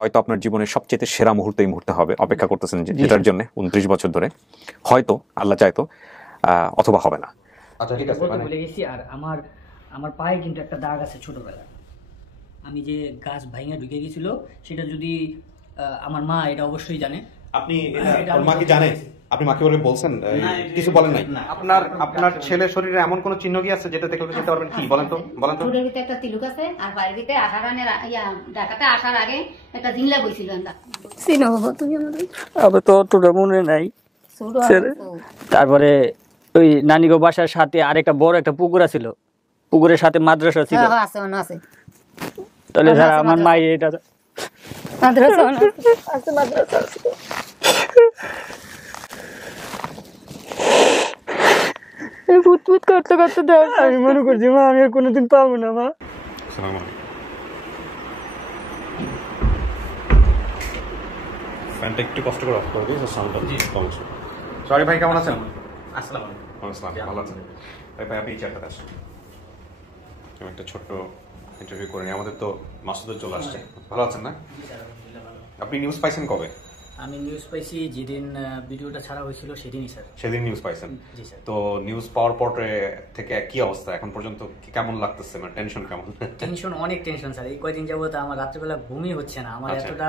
হয়তো আপনার জীবনের সবচেয়ে সেরা মুহূর্ত এই মুহূর্তে হবে, অপেক্ষা করতেছেন যেটার জন্য 29 বছর ধরে, হয়তো আল্লাহ চাইতো, অথবা হবে না। আচ্ছা ঠিক আছে, বলতে ভুলে গেছি। আর আমার আমার পায়ে কিন্তু একটা দাগ আছে ছোটবেলা, আমি যে গাছ ভাঙা ঢুকে গেছিল সেটা যদি আমার মা এটা অবশ্যই জানে। আপনি ওর মা কি জানে? আপনি মাকে বলে বলছেন? কিছু বলেন নাই? আপনার ছেলের শরীরে এমন কোন চিহ্ন কি আছে যেটা দেখলে চিনতে পারবেন? কি বলেন তো, বলেন তো। চুলের ভিতরে একটা তিলুক আছে, আর পায়ের ভিতরে ঢাকাতে আসার আগে একটা জিংলা বইছিল। চিনো তুমি আমাদের? আবার তো অতটা মনে নাই। তারপরে ওই নানিগো বাসার সাথে আরেকটা বড় একটা পুকুর ছিল, পুকুরের সাথে মাদ্রাসা ছিল। আছে মনে আছে। তাহলে যারা আমার মা এটা মাদ্রাসা আছে, মাদ্রাসা আছে। ভূত করতে করতে দেখ, আমি মনে করছি মা আমি আর কোনোদিন পাবো না। মা ফ্যানটা একটু কষ্ট করে অফ করে দিই, সাউন্ডটা কমছে। সরি ভাই, কেমন আছেন? আসসালামু আলাইকুম। ভালো আছেন ভাই? আপনি এই চেয়ারটাতে আসেন, আমি একটা ছোট্ট ইন্টারভিউ করে নিই। আমাদের তো মাসুদের চলে আসছে। ভালো আছেন না? আপনি নিউজ পাইছেন কবে? আমি নিউজ পাইছি যেদিন ভিডিওটা ছাড়া হয়েছিল সেদিনই স্যার। সেদিন নিউজ পাইছেন? জি স্যার। তো নিউজ পাওয়ার পরে থেকে কি অবস্থা এখন পর্যন্ত? কেমন লাগতেছে? মানে টেনশন কেমন? টেনশন, অনেক টেনশন স্যার। এই কয়দিন যাবত আমার রাত্রেবেলা ঘুমই হচ্ছে না। আমার এতটা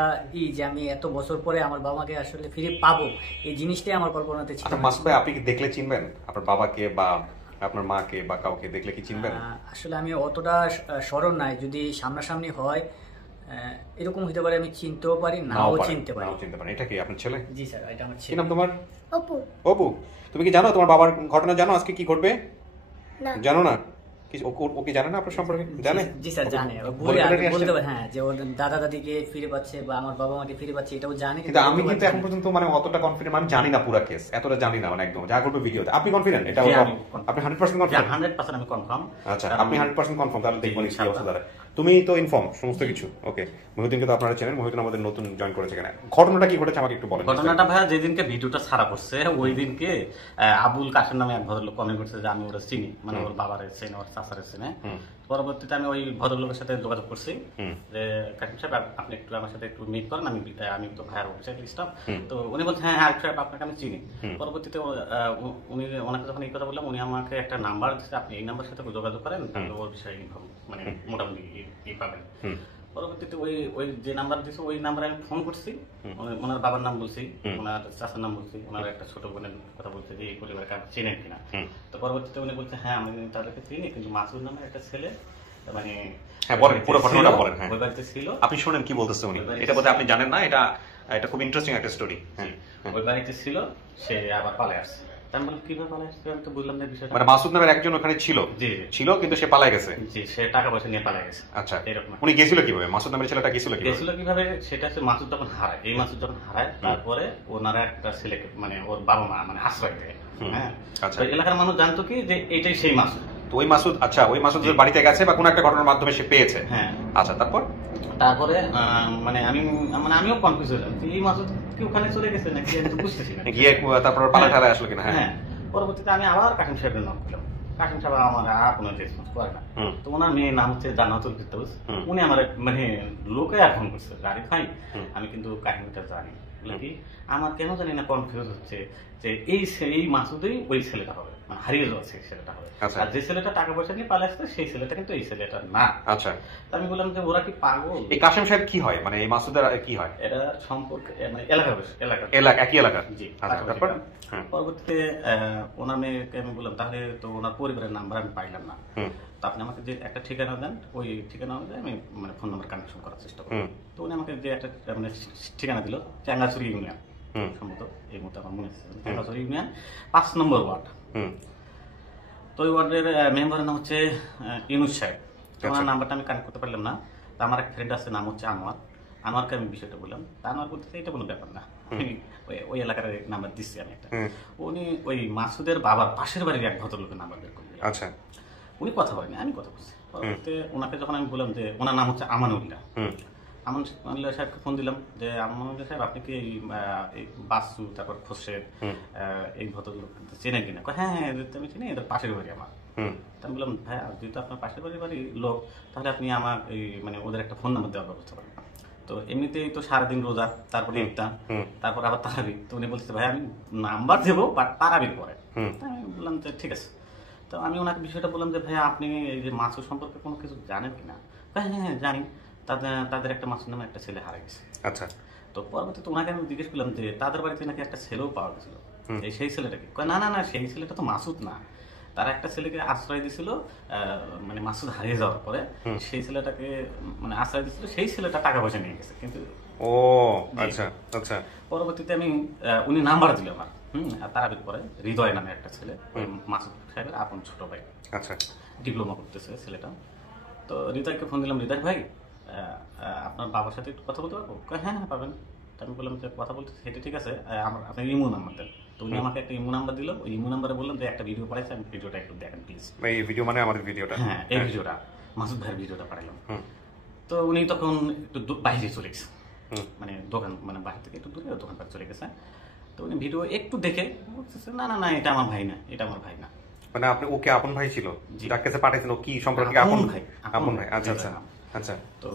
যে আমি এত বছর পরে আমার বাবাকে আসলে ফিরে পাবো, এই জিনিসটাই আমার কল্পনাতে ছিল। আচ্ছা মাসুদ ভাই, আপনি কি দেখলে চিনবেন আপনার বাবাকে বা আপনার মাকে বা কাউকে দেখলে কি চিনবেন? আসলে আমি অতটা স্মরণ নাই, যদি সামনাসামনি হয় এরকম হতে পারে, আমি চিনতেও পারি, নাও চিনতে পারি। এটা কি আপনার ছেলে? জি স্যার, এটা আমার ছেলে। কি নাম তোমার? অপু। অপু, তুমি কি জানো তোমার বাবার ঘটনা জানো? আজকে কি ঘটবে জানো না? ও কি জানে না আপনার সম্পর্কে? জানে? জি স্যার জানে। বলতে পারে হ্যাঁ, যে ওর দাদা দাদিকে ফিরে পাচ্ছে বা আমার বাবা মাকে ফিরে পাচ্ছে, এটাও জানে। কিন্তু আমি কিন্তু এখন পর্যন্ত মানে অতটা কনফিডেন্ট, আমি জানি না পুরো কেস, এতটা জানি না মানে একদম যা ঘটবে ভিডিওতে। আপনি কনফিডেন্ট? এটা আপনি 100% কনফিডেন্ট? 100% আমি কনফার্ম। আচ্ছা, আপনি 100% কনফার্ম? তাহলে দেখবেন কি অবস্থা দাঁড়ায়। তুমি তো ইনফর্ম সমস্ত কিছু। ওকে, মহিউদ্দিনকে তো আপনারা চেনেন, মহিউদ্দিন আমাদের নতুন জয়েন করেছে। কেন ঘটনাটা কি ঘটেছে আমাকে একটু বলেন। ঘটনাটা ভাইয়া যেদিনকে ভিডিওটা ছাড়া করছে ওই দিনকে আবুল কাশেম নামে এক ভদ্রলোক কমেন্ট করছে যে আমি ওরা চিনি, মানে ওর বাবার চেনে, ওর চাচার চেনে। পরবর্তীতে আমি ওই ভদ্রলোকের সাথে যোগাযোগ করছি যে কাশেম সাহেব আপনি একটু আমার সাথে একটু মিট করেন, আমি তো ভাইয়ার অফিসিয়াল স্টাফ। তো উনি বলছেন হ্যাঁ আরিফ সাহেব আপনাকে আমি চিনি। পরবর্তীতে উনি ওনাকে যখন এই কথা বললাম, উনি আমাকে একটা নাম্বার দিচ্ছে, আপনি এই নাম্বার সাথে যোগাযোগ করেন, তাহলে ওর বিষয়ে মানে মোটামুটি পাবেন। পরবর্তীতে ওই যে নাম্বার দিচ্ছে ওই নাম্বারে আমি ফোন করছি, ওনার বাবার নাম বলছি, ওনার চাচার নাম বলছি, ওনার একটা ছোট বোনের কথা বলছে যে এই পরিবারকে আপনি চেনেন কিনা। তো পরবর্তীতে উনি বলছে হ্যাঁ আমি তাদেরকে চিনি, কিন্তু মাসুদ নামের একটা ছেলে মানে পুরো ঘটনাটা বলেন। হ্যাঁ, ওই বাড়িতে ছিল। আপনি শুনেন কি বলতেছে উনি, এটা বলতে আপনি জানেন না। এটা খুব ইন্টারেস্টিং একটা স্টোরি। ওই বাড়িতে ছিল, সে আবার পালায় আসছে। আমি বললাম কিভাবে পালায় আসছে? আমি তো বুঝলাম না বিষয়টা। মানে মাসুদ নামের একজন ওখানে ছিল? ছিল, কিন্তু সে পালায় গেছে। জি, সে টাকা পয়সা নিয়ে পালায় গেছে। আচ্ছা, এরকম। উনি গেছিল কিভাবে? মাসুদ নামের ছেলেটা গেছিল কিভাবে? সেটা হচ্ছে মাসুদ যখন হারায়, এই মাসুদ যখন হারায়, তারপরে ওনারা একটা ছেলেকে মানে ওর বাবা মা মানে আশ্রয় দেয়। হ্যাঁ, আচ্ছা। এলাকার মানুষ জানতো কি যে এইটাই সেই মাসুদ। তো ওই মাসুদ, আচ্ছা ওই মাসুদের বাড়িতে গেছে বা কোনো একটা ঘটনার মাধ্যমে সে পেয়েছে। হ্যাঁ, আচ্ছা। তারপরে মানে আমিও কনফিউজ হলাম এই মাসুদ কি ওখানে চলে গেছে নাকি, আমি তো বুঝতেছি না। গিয়ে তারপর পালা ঠালা আসলো কিনা। হ্যাঁ, পরবর্তীতে আমি আবার কাকিম সাহেবের নাম করলাম। কাকিম সাহেব আমার আর কোনো রেসপন্স করে না। তো ওনার মেয়ের নাম হচ্ছে জান্নাতুল ফেরদৌস। উনি আমার মানে লোকে এখন করছে আরিফ ভাই আমি কিন্তু কাহিনীটা জানি। কি আমার কেন জানি না কনফিউজ হচ্ছে যে এই মাসুদেই ওই ছেলেটা হবে, মানে হারিয়ে যাওয়া সেই ছেলেটা হবে। আর যে ছেলেটা টাকা পয়সা নিয়ে পালে আসছে সেই ছেলেটা কিন্তু এই ছেলেটা না। আচ্ছা, আমি বললাম যে ওরা কি পাগল? এই কাশেম সাহেব কি হয়, মানে এই মাসুদের কি হয়? এটা সম্পর্কে মানে একই এলাকা। জি। পরবর্তীতে ওনার মেয়েকে আমি বললাম তাহলে তো ওনার পরিবারের নাম্বার আমি পাইলাম না, তো আপনি আমাকে যে একটা ঠিকানা দেন, ওই ঠিকানা অনুযায়ী আমি মানে ফোন নাম্বার কানেকশন করার চেষ্টা করি। তো উনি আমাকে যে একটা মানে ঠিকানা দিল, চ্যাঙ্গাছড়ি ইউনিয়ন, সম্ভবত এই মুহূর্তে আমার মনে হচ্ছে চ্যাঙ্গাছড়ি ইউনিয়ন 5 নম্বর ওয়ার্ড। তো ওই ওয়ার্ডের মেম্বারের নাম হচ্ছে ইউনুস সাহেব। ওনার নাম্বারটা আমি কানেক্ট করতে পারলাম না। তো আমার এক ফ্রেন্ড আছে, নাম হচ্ছে আনোয়ারকে আমি বিষয়টা বললাম। তা আনোয়ার বলতেছে এটা কোনো ব্যাপার না, ওই এলাকার নাম্বার দিচ্ছি আমি একটা। উনি ওই মাসুদের বাবার পাশের বাড়ির এক ভদ্রলোকের নাম্বার বের করলেন। আচ্ছা, উনি কথা বলেনি, আমি কথা বলছি। পরবর্তীতে ওনাকে যখন আমি বললাম যে ওনার নাম হচ্ছে আমানুল্লাহ, আমানুল্লাহ সাহেবকে ফোন দিলাম যে আমানুল্লাহ সাহেব আপনি কি এই বাসু তারপর খোরশেদ এই ভদ্রলোক চেনেন কিনা? হ্যাঁ হ্যাঁ আমি চিনি, এদের পাশের বাড়ি আমার। আমি বললাম ভাই যেহেতু আপনার পাশের বাড়ির লোক, তাহলে আপনি আমার এই মানে ওদের একটা ফোন নাম্বার দেওয়ার ব্যবস্থা করেন। তো এমনিতেই তো সারাদিন রোজা, তারপরে ইফতার, তারপর আবার তারাবি। তো উনি বলছে ভাই আমি নাম্বার দেবো বাট তারাবির পরে। আমি বললাম যে ঠিক আছে। তো আমি ওনাকে বিষয়টা বললাম যে ভাই আপনি এই যে মাসুদ সম্পর্কে কোনো কিছু জানেন কিনা? হ্যাঁ হ্যাঁ জানি, তাদের একটা মাসুদ নামে একটা ছেলে হারা গেছে। আচ্ছা। তো পরবর্তীতে ওনাকে আমি জিজ্ঞেস করলাম যে তাদের বাড়িতে নাকি একটা ছেলেও পাওয়া গেছিল, সেই ছেলেটাকে? না না না, সেই ছেলেটা তো মাসুদ না, তারা একটা ছেলেকে আশ্রয় দিছিল, মানে মাসুদ হারিয়ে যাওয়ার পরে সেই ছেলেটাকে মানে আশ্রয় দিছিল, সেই ছেলেটা টাকা পয়সা নিয়ে গেছে। কিন্তু ও আচ্ছা আচ্ছা। পরবর্তীতে আমি উনি নাম্বার দিল আমার, আর তারাবির পরে হৃদয় নামে একটা ছেলে, মাসুদ সাহেবের আপন ছোট ভাই, আচ্ছা, ডিপ্লোমা করতেছে ছেলেটা। তো হৃদয়কে ফোন দিলাম, হৃদয় ভাই আপনার বাবার সাথে একটু কথা বলতে পারবো? হ্যাঁ হ্যাঁ পাবেন। তো আমি বললাম যে কথা বলতে সেটা ঠিক আছে, আপনি ইমো নাম্বার দেন। তো উনি আমাকে একটা ইমো নাম্বার দিল, ওই ইমো নাম্বারে বললাম যে একটা ভিডিও পাঠাইছে, আমি ভিডিওটা একটু দেখেন প্লিজ। এই ভিডিও মানে আমাদের ভিডিওটা? হ্যাঁ এই ভিডিওটা, মাসুদ ভাইয়ের ভিডিওটা পাঠালাম। তো উনি তখন একটু বাইরে চলে গেছে, মানে দোকান, মানে বাড়ি থেকে একটু দূরে দোকানপাট চলে গেছে। তো উনি ভিডিও একটু দেখে বলতেছে না না না এটা আমার ভাই না, এটা আমার ভাই না। মানে আপনি ওকে আপন ভাই ছিল, যার কাছে পাঠাইছেন, ও কি সম্পর্কে? আপন ভাই, আপন ভাই। আচ্ছা আচ্ছা আচ্ছা। তো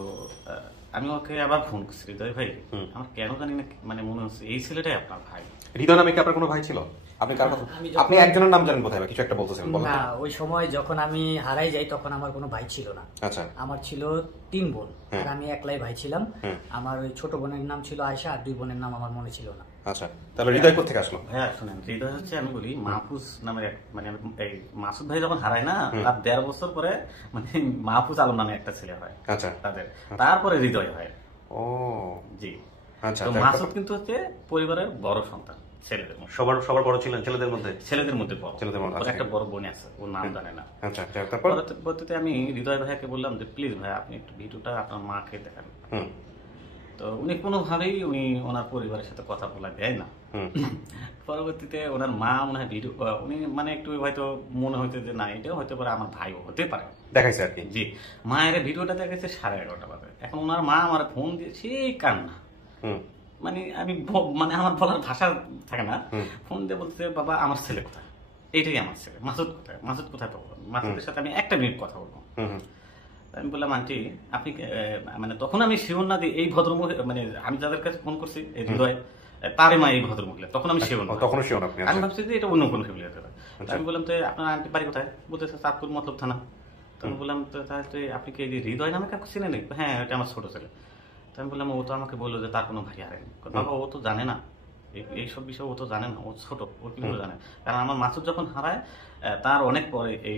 আমি ওকে আবার ফোন করছি, হৃদয় ভাই আমার কেন জানি না মানে মনে হচ্ছে এই ছেলেটাই আপনার ভাই। হৃদয় নামে কি আপনার কোনো ভাই ছিল? আপনি কার কথা? আপনি একজনের নাম জানেন বোধহয়, কিছু একটা বলতেছেন, বলেন। না, ওই সময় যখন আমি হারাই যাই তখন আমার কোনো ভাই ছিল না। আচ্ছা। আমার ছিল 3 বোন, আর আমি একলাই ভাই ছিলাম। আমার ওই ছোট বোনের নাম ছিল আয়েশা, আর 2 বোনের নাম আমার মনে ছিল না। আচ্ছা, তাহলে হৃদয় কোথা থেকে আসলো? ভাইয়া শুনেন, হৃদয় হচ্ছে আমি বলি মাহফুজ নামের মানে এই মাসুদ ভাই যখন হারায় না, তার 1.5 বছর পরে মানে মাহফুজ আলম নামে একটা ছেলে হয় আচ্ছা তাদের, তারপরে হৃদয় হয়। ও জি। আচ্ছা। তো মাসুদ কিন্তু হচ্ছে পরিবারের বড় সন্তান, ছেলেদের মধ্যে সবার বড় ছিলেন, ছেলেদের মধ্যে বড়। ছেলেদের মধ্যে ওর একটা বড় বোন আছে, ওর নাম জানে না। আচ্ছা, তারপর পরবর্তীতে আমি হৃদয় ভাইকে বললাম যে প্লিজ ভাই আপনি একটু ভিডিওটা আপনার মাকে দেখান। তো উনি কোনোভাবেই ওনার পরিবারের সাথে কথা বলা দেয় না। পরবর্তীতে ওনার মা মনে হয় ভিডিও, উনি মানে একটু হয়তো মনে হইতে যে না এটাও হতে পারে আমার ভাইও হতে পারে, দেখাইছে আর কি। জি। মায়ের ভিডিওটা দেখেছে 11:30 বাজে। এখন ওনার মা আমার ফোন দিয়ে সেই কান্না, মানে আমি মানে আমার বলার ভাষা থাকে না, ফোন দিয়ে বলছে বাবা আমার ছেলে কোথায়, এইটাই আমার ছেলে, মাসুদ কোথায়, মাসুদ কোথায় পাবো, মাসুদের সাথে আমি 1 মিনিট কথা বলবো। আমি বললাম আন্টি আপনি মানে তখন আমি শিওর না যে এই ভদ্রমহিলা, মানে আমি যাদের কাছে ফোন করছি এই হৃদয় তারে মা এই ভদ্রমহিলা, তখন আমি শিওর না, তখনও শিওর আপনি? আমি ভাবছি যে এটা অন্য কোনো ফ্যামিলি হতে পারে। আমি বললাম যে আপনার আন্টি বাড়ি কোথায়? বলতেছে চাঁদপুর মতলব থানা। তো আমি বললাম তাহলে আপনি কি এই হৃদয় নামে কাউকে চিনেন? হ্যাঁ এটা আমার ছোট ছেলে। তো আমি বললাম ও তো আমাকে বললো যে তার কোনো ভাই হারেনি। বাবা ও তো জানে না এইসব বিষয়, ও তো জানে না, ও ছোট, ও কিভাবে জানে? কারণ আমার মাসুদ যখন হারায় তার অনেক পরে এই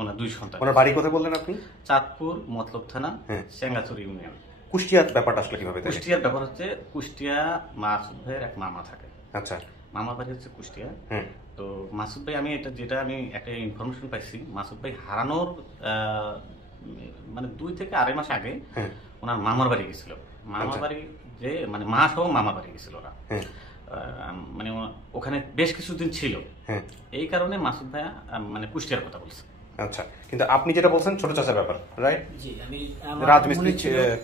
ওনার 2 সন্তান। ওনার বাড়ি কোথায় বললেন আপনি? চাঁদপুর মতলব থানা, চেঙ্গাচুরি ইউনিয়ন। কুষ্টিয়ার ব্যাপারটা আসলে কিভাবে? কুষ্টিয়ার ব্যাপার হচ্ছে কুষ্টিয়া মাসুদ ভাইয়ের এক মামা থাকে। আচ্ছা। মামার বাড়ি হচ্ছে কুষ্টিয়া। তো মাসুদ ভাই আমি আমি একটা ইনফরমেশন পাইছি, মাসুদ ভাই হারানোর মানে 2 থেকে 2.5 মাস আগে ওনার মামার বাড়ি গেছিল। মামার বাড়ি যে মানে মা সহ মামার বাড়ি গেছিল ওরা, মানে ওখানে বেশ কিছুদিন ছিল। এই কারণে মাসুদ ভাইয়া মানে কুষ্টিয়ার কথা বলছে। আচ্ছা, কিন্তু আপনি যেটা বলছেন ছোট চাচার ব্যাপার, রাইট? জি, আমি রাজমিস্ত্রি,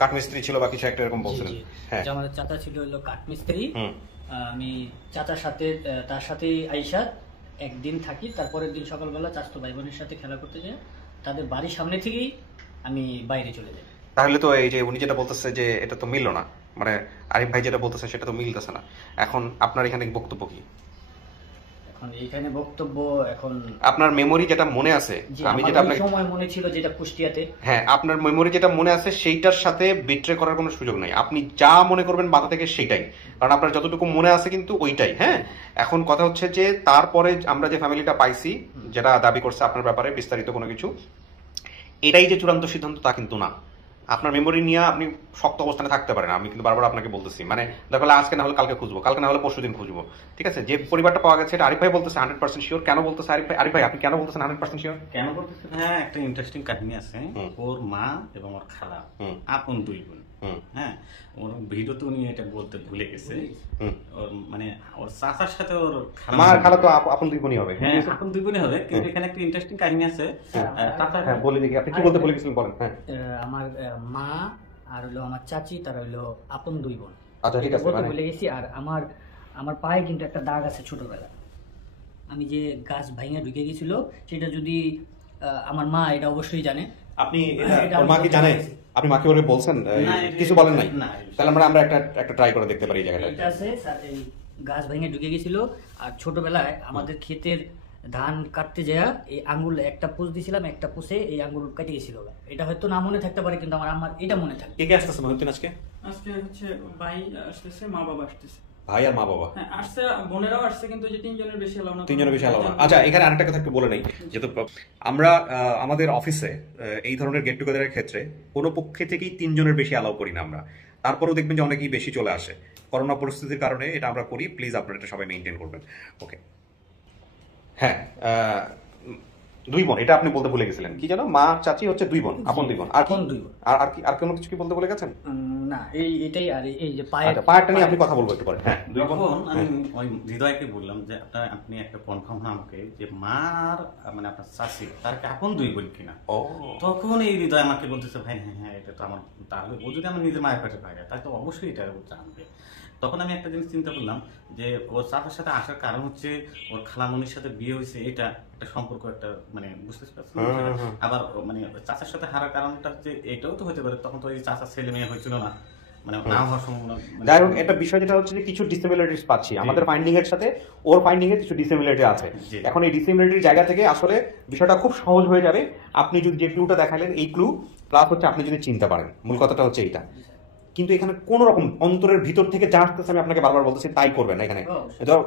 কাঠমিস্ত্রি ছিল বা কিছু একটা এরকম বলছিলেন। হ্যাঁ, আমাদের চাচা ছিল হলো কাঠমিস্ত্রি। আমি চাচার সাথে তার সাথেই আইসা একদিন থাকি, তারপরের দিন সকালবেলা চাচাতো ভাই বোনের সাথে খেলা করতে যাই, তাদের বাড়ির সামনে থেকেই আমি বাইরে চলে যাই। তাহলে তো এই যে উনি যেটা বলতেছে যে এটা তো মিললো না, মানে আরিফ ভাই যেটা বলতেছে সেটা তো মিলতেছে না। এখন আপনার এখানে বক্তব্য কি? এখন এইখানে বক্তব্য, এখন আপনার মেমোরি যেটা মনে আছে, আমি যেটা আপনাকে সময় মনে ছিল যেটা কুষ্টিয়াতে, হ্যাঁ আপনার মেমোরি যেটা মনে আছে সেইটার সাথে বিট্রে করার কোনো সুযোগ নেই। আপনি যা মনে করবেন মাথা থেকে সেটাই, কারণ আপনার যতটুকু মনে আছে কিন্তু ওইটাই। হ্যাঁ, এখন কথা হচ্ছে যে তারপরে আমরা যে ফ্যামিলিটা পাইছি যেটা দাবি করছে আপনার ব্যাপারে বিস্তারিত কোনো কিছু, এটাই যে চূড়ান্ত সিদ্ধান্ত তা কিন্তু না। আপনার মেমোরি নিয়ে আপনি শক্ত অবস্থানে থাকতে পারেন, আমি কিন্তু বারবার আপনাকে বলতেছি। মানে দরকার হলে আজকে না হলে কালকে খুঁজবো, কালকে না হলে পরশুদিন খুঁজবো, ঠিক আছে? যে পরিবারটা পাওয়া গেছে এটা আরিফ ভাই বলতেছে 100% শিওর। কেন বলতেছে আরিফ ভাই? আরিফ ভাই আপনি কেন বলতেছেন 100% শিওর? কেন বলতেছে? হ্যাঁ, একটা ইন্টারেস্টিং কাহিনী আছে। ওর মা এবং ওর খালা আপন 2 বোন। হ্যাঁ, ওর ভিডিওতে উনি এটা বলতে ভুলে গেছে, ওর মানে ওর চাচার সাথে ওর খালা তো আপন 2 বোনই হবে। হ্যাঁ, আপন 2 বোনই হবে, কিন্তু এখানে একটা ইন্টারেস্টিং কাহিনী আছে। হ্যাঁ, বলে দেখি আপনি কি বলতে ভুলে গেছিলেন, বলেন। হ্যাঁ, আমার মা আর হলো আমার চাচি, তারা হলো আপন 2 বোন। আচ্ছা, ঠিক আছে, বলতে ভুলে গেছি। আর আমার পায়ে কিন্তু একটা দাগ আছে ছোটবেলা, আমি যে গাছ ভাঙা ঢুকে গেছিল সেটা যদি আমার মা এটা অবশ্যই জানে আপনি এটা ওর মা কি জানে? আপনি মাকে ওরে বলছেন? না, কিছু বলেন নাই? না। তাহলে আমরা একটা ট্রাই করে দেখতে পারি এই জায়গাটা। এটা আছে স্যার, এই গাছ ভেঙে ঢুকে গেছিল। আর ছোটবেলায় আমাদের ক্ষেতের ধান কাটতে যায় এই আঙ্গুল একটা পুষ দিছিলাম, একটা পুষে এই আঙ্গুল কেটে গেছিল। এটা হয়তো না মনে থাকতে পারে, কিন্তু আমার এটা মনে থাকে। কে কে আসতেছে মহিউদ্দিন আজকে? আজকে হচ্ছে ভাই আসতেছে, মা বাবা আসতেছে। ভাই আর মা বাবা? হ্যাঁ আসছে, বোনেরাও আসছে, কিন্তু যে তিনজনের বেশি এলাও না। তিনজনের বেশি আলাদা। আচ্ছা, এখানে আরেকটা কথা একটু বলে নেই, যেহেতু আমরা আমাদের অফিসে এই ধরনের গেট টুগেদারের ক্ষেত্রে কোনো পক্ষে থেকেই 3 জনের বেশি অ্যালাউ করি না আমরা। তারপরেও দেখবেন যে অনেকেই বেশি চলে আসে। করোনা পরিস্থিতির কারণে এটা আমরা করি। প্লিজ আপনারা এটা সবাই মেনটেন করবেন। ওকে। হ্যাঁ, 2 বোন, এটা আপনি বলতে ভুলে গেছিলেন। কি জানো, মা চাচি হচ্ছে 2 বোন, আপন 2 বোন। আর আপন 2 বোন। আর কি, আর কোনো কিছু কি বলতে ভুলে গেছেন? না, এটাই। আর এই যে আচ্ছা, পায়েরটা নিয়ে আপনি কথা বলবো একটু পরে। হ্যাঁ, 2 বোন। তখন আমি ওই হৃদয়কে বললাম যে আপনি একটা কনফার্ম না আমাকে যে মার মানে আপনার শাশি তার কি আপন 2 বোন কিনা। ও, তখন এই হৃদয় আমাকে বলতেছে ভাই হ্যাঁ হ্যাঁ এটা তো আমার, তাহলে ও যদি আমার নিজের মায়ের পেটে পায় তাহলে তো অবশ্যই এটা ও জানবে। তখন আমি একটা জিনিস চিন্তা করলাম যে ওর চাচার সাথে আসার কারণ হচ্ছে ওর খালামনির সাথে বিয়ে হয়েছে, এটা একটা সম্পর্ক, একটা মানে বুঝতে পারছেন। আবার মানে চাচার সাথে হারার কারণটা হচ্ছে এটাও তো হতে পারে তখন তো ওই চাচার ছেলে মেয়ে হয়েছিল না, মানে না হওয়ার সম্ভাবনা। যাই হোক, একটা বিষয় যেটা হচ্ছে যে কিছু ডিসিমিলারিটিস পাচ্ছি আমাদের ফাইন্ডিং এর সাথে ওর ফাইন্ডিং এর কিছু ডিসিমিলারিটি আছে। জি। এখন এই ডিসিমিলারিটির জায়গা থেকে আসলে বিষয়টা খুব সহজ হয়ে যাবে আপনি যদি যে ক্লুটা দেখালেন, এই ক্লু প্লাস হচ্ছে আপনি যদি চিনতে পারেন। মূল কথাটা হচ্ছে এইটা। কিন্তু এখানে কোন রকম অন্তরের ভিতর থেকে যা আসতেছে আমি আপনাকে বারবার বলতেছি তাই করবেন না। এখানে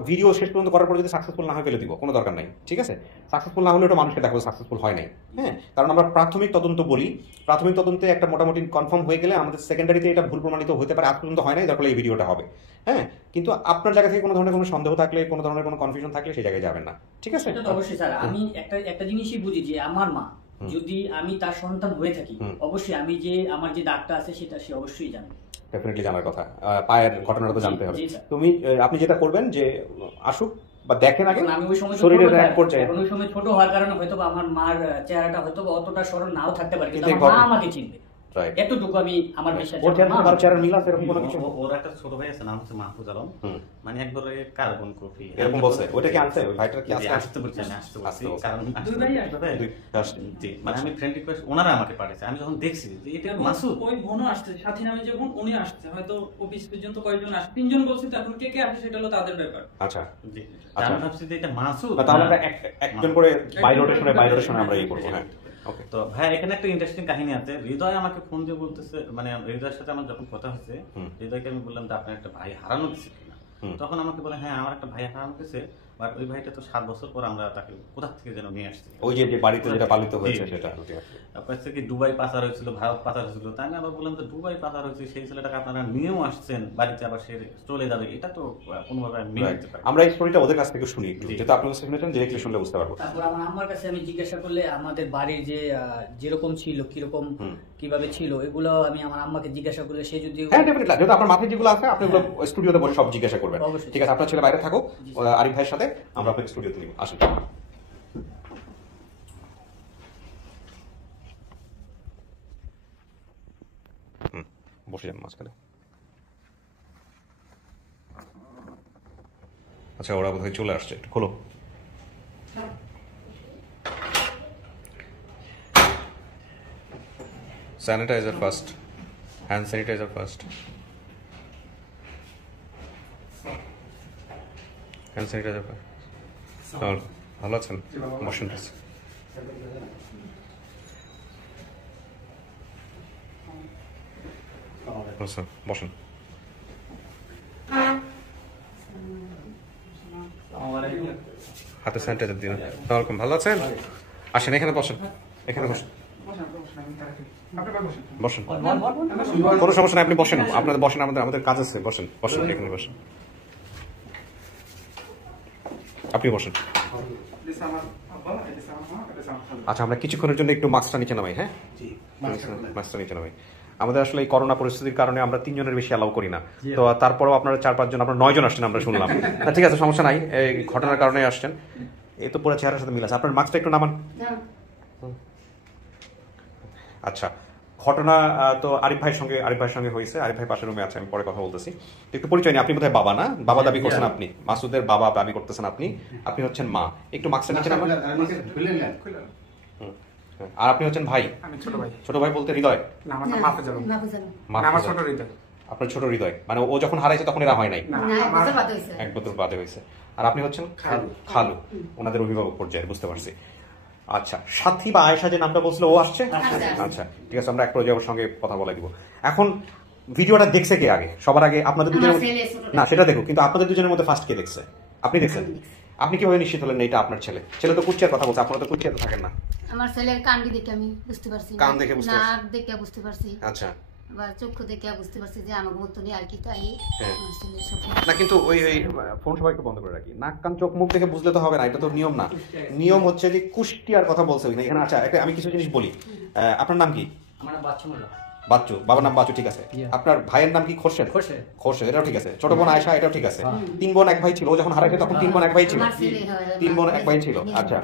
ভিডিও শেষ পর্যন্ত করার পরে যদি সাকসেসফুল না হয় ফেলে দিব, কোনো দরকার নাই। ঠিক আছে, সাকসেসফুল না হলে ওটা মানুষকে দেখো সাকসেসফুল হয় নাই। হ্যাঁ, কারণ আমরা প্রাথমিক তদন্ত বলি, প্রাথমিক তদন্তে একটা মোটামুটি কনফার্ম হয়ে গেলে আমাদের সেকেন্ডারিতে এটা ভুল প্রমাণিত হতে পারে। আজ পর্যন্ত হয় নাই, তারপরে এই ভিডিওটা হবে। হ্যাঁ, কিন্তু আপনার জায়গা থেকে কোনো ধরনের কোনো সন্দেহ থাকলে, কোনো ধরনের কোনো কনফিউশন থাকলে সেই জায়গায় যাবেন না। ঠিক আছে, এটা তো অবশ্যই স্যার। আমি একটা জিনিসই বুঝি যে আমার মা যদি আমি তার সন্তান হয়ে থাকি, অবশ্যই আমি যে আমার যে দাগটা আছে সেটা সে অবশ্যই জানবে। ডেফিনেটলি জানার কথা। পায়ের ঘটনাটা তো জানতে হবে। জি, স্যার। তুমি আপনি যেটা করবেন যে আসুক বা দেখেন আগে, আমি ওই সময় শরীরের এক পর্যায়ে ওই সময় ছোট হওয়ার কারণে হয়তো আমার মার চেহারাটা হয়তো অতটা সরল নাও থাকতে পারে, কিন্তু কিন্তু আমার মা আমাকে চিনবে। রাইট। এতটুকু আমি আমার বিশ্বাস। ওর চেহারা মিল আছে এরকম কোনো কিছু? ওর একটা ছোট ভাই আছে, নাম হচ্ছে মাহফুজ আলম, মানে একবারে কার্বন কপি এরকম বলছে। ওইটা কি আনছে? ওই ভাইটার কি আজকে আসতে বলছে? আমি আসতে বলছি, আসতে বলছে। কারণ দুই ভাই আসবে? জি, মানে আমি ফ্রেন্ড রিকোয়েস্ট ওনারা আমাকে পাঠিয়েছে। আমি যখন দেখছি যে এটা মাসুদ, ওই বোনও আসছে, সাথী নামে যে বোন উনি আসছে। হয়তো অফিস পর্যন্ত কয়েকজন আসছে, 3 জন বলছে, তো এখন কে কে আসে সেটা হলো তাদের ব্যাপার। আচ্ছা, জি, আচ্ছা। আমি ভাবছি যে এটা মাসুদ। তাহলে আমরা একজন করে বাই রোটেশনে আমরা এই করবো। হ্যাঁ, ওকে। তো ভাই এখানে একটা ইন্টারেস্টিং কাহিনী আছে। হৃদয় আমাকে ফোন দিয়ে বলতেছে, মানে হৃদয়ের সাথে আমার যখন কথা হয়েছে, হৃদয়কে আমি বললাম যে আপনার একটা ভাই হারানো গেছে কিনা। তখন আমাকে বলে হ্যাঁ আমার একটা ভাই হারানো গেছে, বাট ওই ভাইটা তো 7 বছর পর আমরা তাকে কোথা থেকে যেন নিয়ে আসছি। ওই যে বাড়িতে যেটা পালিত হয়েছে সেটা। তারপর হচ্ছে কি দুবাই পাচার হয়েছিল, ভারত পাচার হয়েছিল। তাই আমি আবার বললাম যে দুবাই পাচার হয়েছে, সেই ছেলেটাকে আপনারা নিয়েও আসছেন বাড়িতে, আবার সে চলে যাবে, এটা তো কোনোভাবে আমি মেনে নিতে পারি। আমরা এই স্টোরিটা ওদের কাছ থেকে শুনি একটু, যেটা আপনার কাছে শুনেছেন, ডিরেক্টলি শুনলে বুঝতে পারবো। তারপর আমার আম্মার কাছে আমি জিজ্ঞাসা করলে আমাদের বাড়ির যে যেরকম ছিল, কিরকম কিভাবে ছিল, এগুলো আমি আমার আম্মাকে জিজ্ঞাসা করলে সে যদি হ্যাঁ, ডেফিনেটলি। যেহেতু আপনার মাথায় যেগুলো আছে আপনি ওগুলো স্টুডিওতে বসে সব জিজ্ঞাসা করবেন। অবশ্যই। ঠিক আছে, আপনার ছেলে বাইরে থাকুক, আরিফ ভাইয়ের সাথে আমরা আপনাকে স্টুডিওতে নিব। আসুন। বসে যান মাঝখানে। আচ্ছা, ওরা বোধহয় চলে আসছে, একটু খোলো। Sanitiser first, hand sanitiser first, hand sanitiser first. ভালো আছেন? বসেন। বসেন। হাতে স্যানিটাইজার দিন। ভালো আছেন? আসেন, এখানে বসেন, এখানে বসেন, বসেন। কোনো সমস্যা নাই, আপনি বসেন, আপনাদের বসেন, আমাদের কাজ আছে। বসেন, বসেন, এখানে বসেন, আপনি বসেন। আচ্ছা, আমরা কিছুক্ষণের জন্য একটু মাস্কটা নিচে নামাই। হ্যাঁ, মাস্কটা নিচে নামাই। আমাদের আসলে এই করোনা পরিস্থিতির কারণে আমরা 3 জনের বেশি অ্যালাউ করি না। তো তারপরেও আপনারা 4-5 জন, আপনারা 9 জন আসছেন আমরা শুনলাম। ঠিক আছে, সমস্যা নাই, এই ঘটনার কারণে আসছেন। এই তো পুরো চেহারার সাথে মিল আছে। আপনার মাস্কটা একটু নামান। আচ্ছা, ঘটনা তো আরিফ ভাইয়ের সঙ্গে হয়েছে। আরিফ ভাই পাশের রুমে আছে, আমি পরে কথা বলতেছি। একটু পরিচয় নিই। আপনি বোধহয় বাবা না? বাবা দাবি করছেন আপনি, মাসুদের বাবা দাবি করতেছেন আপনি। আপনি হচ্ছেন মা। একটু মাস্কটা নিচে নামান। আর আপনি হচ্ছেন ভাই? আমি ছোট ভাই। ছোট ভাই বলতে হৃদয়? না, আমার নাম মাহফুজ আলম। মাহফুজ আমার আলম। ছোট হৃদয়। আপনার ছোট হৃদয়, মানে ও যখন হারাইছে তখন এরা হয় নাই? না, না, এক আমার বছর বাদে হয়েছে। 1 বছর বাদে হয়েছে। আর আপনি হচ্ছেন খালু। খালু, ওনাদের অভিভাবক পর্যায়ে, বুঝতে পারছি। আচ্ছা, সাথী বা আয়েশা যে নামটা বলছিল ও আসছে? আচ্ছা ঠিক আছে, আমরা এক পর্যায়ে ওর সঙ্গে কথা বলে দিব। এখন ভিডিওটা দেখছে কে আগে? সবার আগে আপনাদের দুজনের আমার ছেলে, ছোটটা। না সেটা দেখো, কিন্তু আপনাদের দুজনের মধ্যে ফার্স্ট কে দেখছে? আপনি দেখছেন? আপনি কিভাবে নিশ্চিত হলেন এটা আপনার ছেলে? ছেলে তো কুষ্টিয়ার কথা বলছে, আপনারা তো কুষ্টিয়াতে থাকেন না। আমার ছেলের কান্ডি দেখে আমি বুঝতে পারছি, কান দেখে বুঝতে পারছি। নাক দেখে বুঝতে পারছি, আচ্ছা, বা চক্ষু দেখে বুঝতে পারছি যে আমাকে মতনই আর কি, তাই হ্যাঁ। আমার ছেলের সব না কিন্তু ওই ফোন সবাই একটু বন্ধ করে রাখি। নাক কান চোখ মুখ দেখে বুঝলে তো হবে না, এটা তো নিয়ম না। নিয়ম হচ্ছে যে কুষ্টিয়ার কথা বলছে এখানে। আচ্ছা, একটা আমি কিছু জিনিস বলি। আপনার নাম কি? আমার নাম বাচ্চু মোল্লা। বাচ্চু, বাবার নাম বাচ্চু, ঠিক আছে। আপনার ভাইয়ের নাম কি? খোরশেদ। খোরশেদ, এটাও ঠিক আছে। ছোট বোন আয়েশা, এটাও ঠিক আছে। 3 বোন 1 ভাই ছিল, ও যখন হারাইছে তখন 3 বোন 1 ভাই ছিল। আমার ছেলে হয়, 3 বোন 1 ভাই ছিল। আচ্ছা,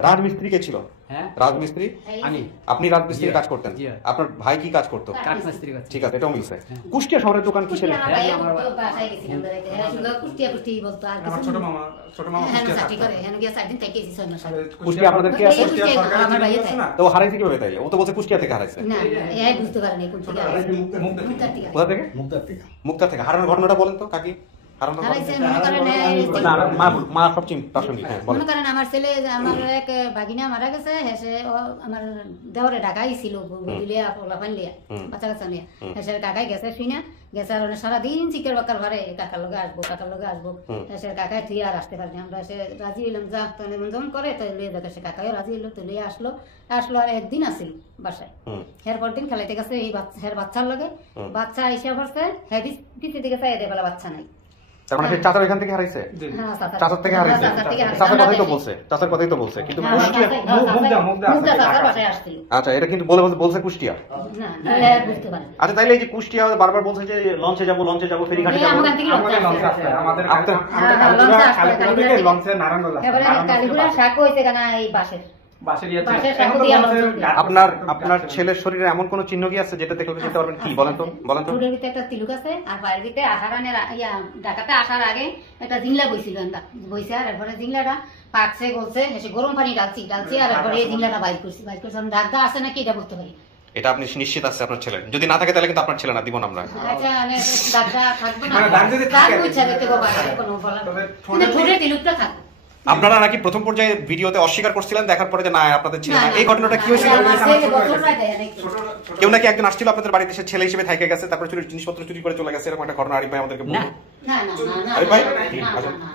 রাজমিস্ত্রি কে ছিল? হ্যাঁ, রাজমিস্ত্রি আমি আপনি রাজমিস্ত্রি কাজ করতেন? জি। আপনার ভাই কি কাজ করতো? কাঠমিস্ত্রি কাজ। ঠিক আছে, এটাও মিলছে। কুষ্টিয়া শহরের দোকান কিসের? আমার ভাইয়া তো বাসায় গেছিলাম বেড়াইতে, হ্যাঁ, শুধু কুষ্টিয়া কুষ্টিয়া বলতো, আর আমার কিছু ছোট না। মামা হ্যাঁ, কুষ্টিয়া চাকরি থাকতো। করে, হ্যাঁ, গিয়ে 4 দিন থেকে এসেছি, 6 মাস আগে। কুষ্টিয়া আপনাদের কে আছে? কুষ্টিয়া সরকারি আমার ভাইয়া আছে না? তো ও হারাইছে কিভাবে তাইলে? ও তো বলছে কুষ্টিয়া থেকে হারাইছে। না, এই বুঝতে পারেনি কোন থেকে আসছে। মুক্তার থেকে। কোথা থেকে? মুক্তার থেকে। হারানোর ঘটনাটা বলেন তো কাকি। হারানোর হারাইছে, ঘটনা। মনে করেন এই যে- না, মা সব চিন প্রাসঙ্গিক। হ্যাঁ, বলেন। মনে করেন আমার ছেলে, আমার এক বাগিনা মারা গেছে, হেসে আমার দেওয়ারে ঢাকাই ছিল, বুঝলিয়া পোলাপান লিয়া, বাচ্চা কাচ্চা নিয়ে, হেসে ঢাকায় গেছে, শুনে গেছে। আর সারাদিন চিকের বাক্কার ঘরে কাকার লগে আসবো, কাকার লগে আসবো, হেসে কাকায় তুই আর আসতে পারিনি। আমরা এসে রাজি হইলাম, যা তাহলে যখন করে তাই লিয়ে দেখে, সে কাকাইও রাজি হইলো, তো লিয়ে আসলো আর একদিন আসিল বাসায়। এরপর দিন খেলাইতে গেছে এই বাচ্চার লগে, বাচ্চা এসে ভরছে, হ্যাঁ দিতে দিকে চাই এদের বেলা বাচ্চা নাই। তার মানে সে চাচার এখান থেকে হারাইছে? হ্যাঁ, চাচার থেকে হারাইছে। চাচার কথাই তো বলছে, চাচার কথাই তো বলছে, কিন্তু কুষ্টিয়া। বাসায় আসছিল। আচ্ছা, এটা কিন্তু বলছে কুষ্টিয়া। না, বুঝতে পারেন। আচ্ছা, তাইলে এই যে কুষ্টিয়া বারবার বলছে যে লঞ্চে যাবো, ফেরিঘাটে যাবো। আমাদের হ্যাঁ, কালীপুরা থেকে লঞ্চে নারায়ণগঞ্জ আসে। এবারে কালীপুরা শাক হয়েছে কেন এই বাসের বাসের ইয়ে ছিল। বাসের এখন শাক তো দিয়ে লঞ্চের লঞ্চে গাড়ি- আপনার ছেলের শরীরে এমন কোন চিহ্ন কি আছে যেটা দেখলে যেতে পারবেন? কি বলেন তো, বলেন তো। টুডের ভিতরে একটা তিলুক আছে, আর বাইরের ভিতরে ঢাকাতে আসার আগে একটা জিংলা বইছিল, বইছে। আর এরপরে জিংলাটা পাকছে, গলছে, হেসে গরম পানি ডালছি, আর এরপরে এই জিংলাটা বাইর করছি। ডাকটা আছে নাকি এটা বলতে পারি। এটা আপনি নিশ্চিত আছে আপনার ছেলে? যদি না থাকে তাহলে কিন্তু আপনার ছেলে না, দিব না আমরা। আচ্ছা, ডাকটা থাকবে না, মানে দাগ যদি থাকে- ইচ্ছা দেখতে পাবো, কোনো বলার কিন্তু ঠোঁটের তিলুকটা থাকবে। আপনারা নাকি প্রথম পর্যায়ে ভিডিওতে অস্বীকার করছিলেন, দেখার পরে যে না আপনাদের ছেলে না। না, এই ঘটনাটা কি হয়েছিল? আমার ছেলে বছর প্রায় দেয় নাকি। কেউ নাকি একজন আসছিল আপনাদের বাড়িতে, সে ছেলে হিসেবে থেকে গেছে, তারপরে জিনিসপত্র চুরি করে চলে গেছে, এরকম একটা ঘটনা আরিফ ভাই আমাদেরকে বলল। না, না, না, না, আরিফ ভাই? না, আচ্ছা। না, না।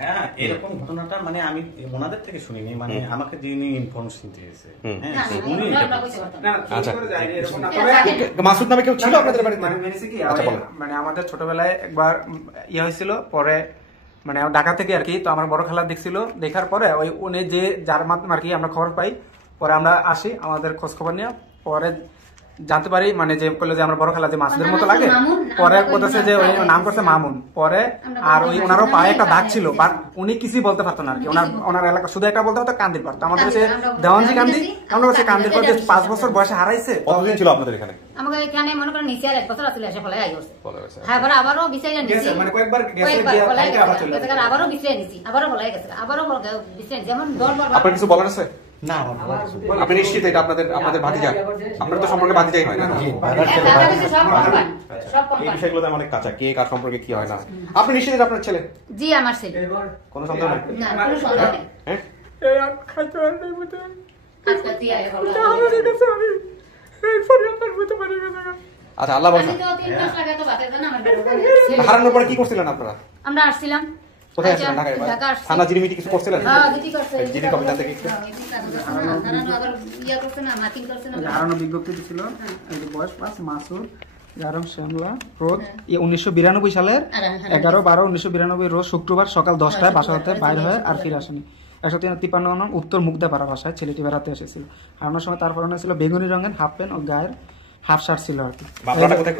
হ্যাঁ, এরকম ঘটনাটা মানে আমি ওনাদের থেকে শুনিনি, মানে আমাকে যিনি ইনফরমেশন দিয়েছে, হ্যাঁ, না, উনি আমরা এটা বুঝতে পারতাম। না, আচ্ছা। চুরি করে যায়নি, এরকম না। এটা তবে জানি। মাসুদ নামে কেউ ছিল আপনাদের বাড়িতে? মানে মেনেছি কি, আচ্ছা, বলেন। মানে আমাদের ছোটবেলায় একবার ইয়ে হয়েছিল, পরে মানে ঢাকা থেকে আর কি, তো আমার বড় খেলা দেখছিল, দেখার পরে ওই উনি যে যার মাধ্যমে আর কি আমরা খবর পাই, পরে আমরা আসি আমাদের খোঁজ খবর নিয়ে, পরে জানতে পারি মানে যে বললো যে আমরা বড় খেলা যে মাসুদের মতো লাগে, পরে বলতেছে যে ওই নাম করছে মামুন। পরে আর ওই ওনারও পায়ে একটা দাগ ছিল, বাট উনি কিছুই বলতে পারতো না আর কি। ওনার এলাকা শুধু একটা বলতে পারতো কান্দির পারতো। আমাদের সে দেওয়ানজি কান্দি, আমরা বলছি কান্দির পর যে 5 বছর বয়সে হারাইছে। কতদিন ছিল আপনাদের এখানে? আমাকে এখানে মনে করেন নিচে আর 1 বছর আসলে এসে ফলাই গেছে। বলা হয়েছে। হ্যাঁ, আবারও বিছাইয়া নিছি, গেছে, মানে কয়েকবার গেছে, কয়েকবার গিয়ে ফলাই থেকে আবার চলে গেছে, গেছে। আবারও বিছাইয়া নিছি, আবারও ফলাই গেছে, আবারও বিছাইয়া যেমন 10 বার। আপনার কিছু বলার আছে? না, আপনি নিশ্চিত এটা আপনাদের ভাতিজা? আপনার তো সম্পর্কে ভাতিজাই হয় না? সব কোম্পানি, সব এই কোম্পানি। বিষয়গুলোতে অনেক কাঁচা, কে কার সম্পর্কে কি হয় না। আপনি নিশ্চিত এটা আপনার ছেলে? জি, আমার ছেলে। কোনো সন্দেহ নেই? না, কোনো সন্দেহ নেই। হ্যাঁ, এই আর খাইতে পারি নাই বুঝতে পারি। আজকে তুই আয় বলো। আমাদের কাছে আমি এরপরে আপনার বুঝতে পারি না। আচ্ছা, আল্লাহ আমি বলছেন। তো 3 মাস লাগে তো বাতে না আমার বেরোবো। হারানোর পরে কি করছিলেন আপনারা? আমরা আসছিলাম কোথায় আসছিলেন? ঢাকায়? ঢাকা আসছি। থানা জিরিমিটি কিছু করছিলেন? হ্যাঁ, দিদি করছে। জিডি কবিতা থেকে একটু। হারানো আবার ইয়া করছে না, মার্কিং করছে না। হারানো বিজ্ঞপ্তি ছিল, এই যে বয়স 5 মাসুদ গারম শ্যামলা রোজ 1992 সালের 11/12/1992 রোজ শুক্রবার সকাল 10টায় বাসা হতে বাইর হয় আর ফিরে আসেনি। 153 নং উত্তর মুগদাপাড়া বাসায় ছেলেটি বেড়াতে এসেছিল। হারানোর সময় তার পরনে ছিল বেগুনি রঙের হাফ প্যান্ট ও গায়ের হাফ শার্ট ছিল আর কি। মামলাটা কোথায়?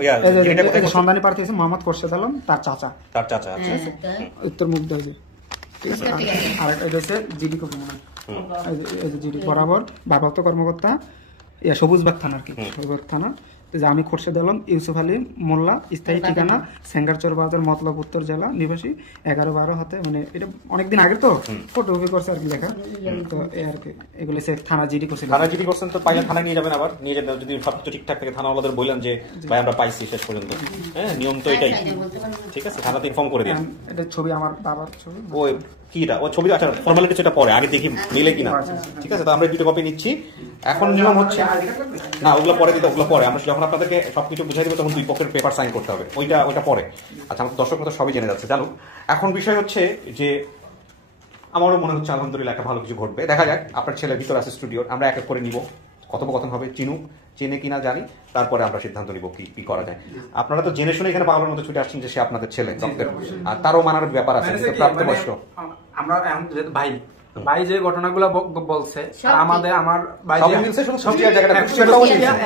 জিডিটা কোথায়? সন্ধানী প্রার্থী হয়েছে মোহাম্মদ খোরশেদ আলম, তার চাচা, তার চাচা। আচ্ছা, উত্তর মুগদা। ঠিক আছে, আর এটা হচ্ছে জিডি কপি মনে হয়। এই যে জিডি বরাবর ভারপ্রাপ্ত কর্মকর্তা সবুজবাগ থানা আর কি, সবুজবাগ থানা। তো যে আমি খোরশেদ আলম ইউসুফ আলী মোল্লা, স্থায়ী ঠিকানা সেঙ্গারচর বাজার, মতলব উত্তর জেলা, নিবাসী 11/12 হতে, মানে এটা অনেকদিন আগে তো ফটোকপি করছে আর কি লেখা, তো এই আর কি এগুলো সে থানা জিডি করছিল। থানা জিডি করছেন তো পাইলে থানায় নিয়ে যাবেন, আবার নিয়ে যাবেন যদি সবকিছু ঠিকঠাক থাকে থানাওয়ালাদের বললেন যে ভাই আমরা পাইছি শেষ পর্যন্ত, হ্যাঁ নিয়ম তো এটাই, ঠিক আছে থানাতে ইনফর্ম করে দিন। এটা ছবি আমার বাবার ছবি, ওই কিটা ও ছবি, আচ্ছা ফর্মালিটি সেটা পরে, আগে দেখি মিলে কিনা, ঠিক আছে তো আমরা দুটো কপি নিচ্ছি। এখন নিয়ম হচ্ছে না ওগুলো পরে দিতে, ওগুলো পরে আমরা যখন আপনাদেরকে সবকিছু বুঝাই দেবো তখন 2 পক্ষের পেপার সাইন করতে হবে, ওইটা পরে। আচ্ছা আমাদের দর্শক তো সবই জেনে যাচ্ছে, জানুক। এখন বিষয় হচ্ছে যে আমারও মনে হচ্ছে আলহামদুলিল্লাহ একটা ভালো কিছু ঘটবে, দেখা যাক। আপনার ছেলে ভিতর আছে স্টুডিও, আমরা এক এক করে নিব, কথোপকথন হবে, চেনে কিনা জানি, তারপরে আমরা সিদ্ধান্ত নিব কি করা যায়। আপনারা তো জেনে শুনে এখানে পাগলের মতো ছুটে আসছেন যে সে আপনাদের ছেলে, আর তারও মানার ব্যাপার আছে, প্রাপ্তবয়স্ক। আমরা এখন যেহেতু ভাই যে ঘটনাগুলো বলছে, আমার ভাই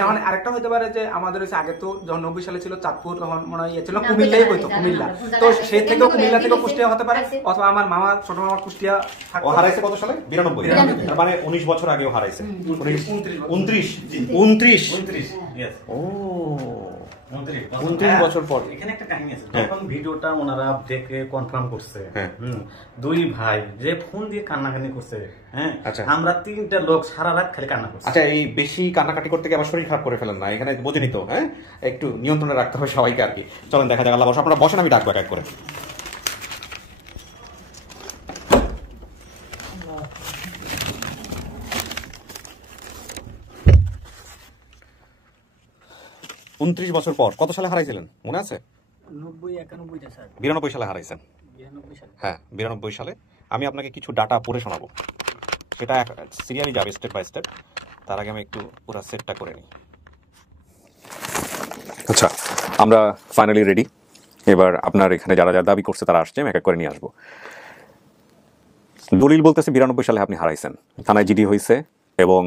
এখন আরেকটা হইতে পারে যে আমাদের হচ্ছে আগে তো যখন 90 সালে ছিল চাঁদপুর, তখন মনে হয় ছিল কুমিল্লাই হইতো, কুমিল্লা, তো সে থেকেও কুমিল্লা থেকেও কুষ্টিয়া হতে পারে, অথবা আমার মামা ছোট মামা কুষ্টিয়া। ও হারাইছে কত সালে? 92, তার মানে 19 বছর আগেও হারাইছে। 29 ও 29 বছর পর। এখানে একটা কাহিনী আছে, যখন ভিডিওটা ওনারা দেখে কনফার্ম করছে, 2 ভাই যে ফোন দিয়ে কান্নাকানি করছে, হ্যাঁ আমরা 3টা লোক সারা রাত খালি কান্না করছে। আচ্ছা এই বেশি কান্নাকাটি করতে গিয়ে আবার শরীর খারাপ করে ফেলেন না, এখানে বোঝেনি তো, হ্যাঁ একটু নিয়ন্ত্রণে রাখতে হবে সবাইকে আর কি। চলেন দেখা যাক, আল্লাহ বসে, আপনারা বসেন, আমি ডাকবো এক করে। উনত্রিশ বছর পর কত সালে হারাইছিলেন মনে আছে? 92 সালে হারাইছেন। হ্যাঁ 92 সালে। আমি আপনাকে কিছু ডাটা পড়ে শোনাবো, সেটা সিরিয়ালি যাবে স্টেপ বাই স্টেপ, তার আগে আমি একটু পুরো সেটটা করে নিই। আচ্ছা আমরা ফাইনালি রেডি, এবার আপনার এখানে যারা যারা দাবি করছে তারা আসছে, আমি এক এক করে নিয়ে আসবো। দলিল বলতেছে 92 সালে আপনি হারাইছেন, থানায় জিডি হয়েছে এবং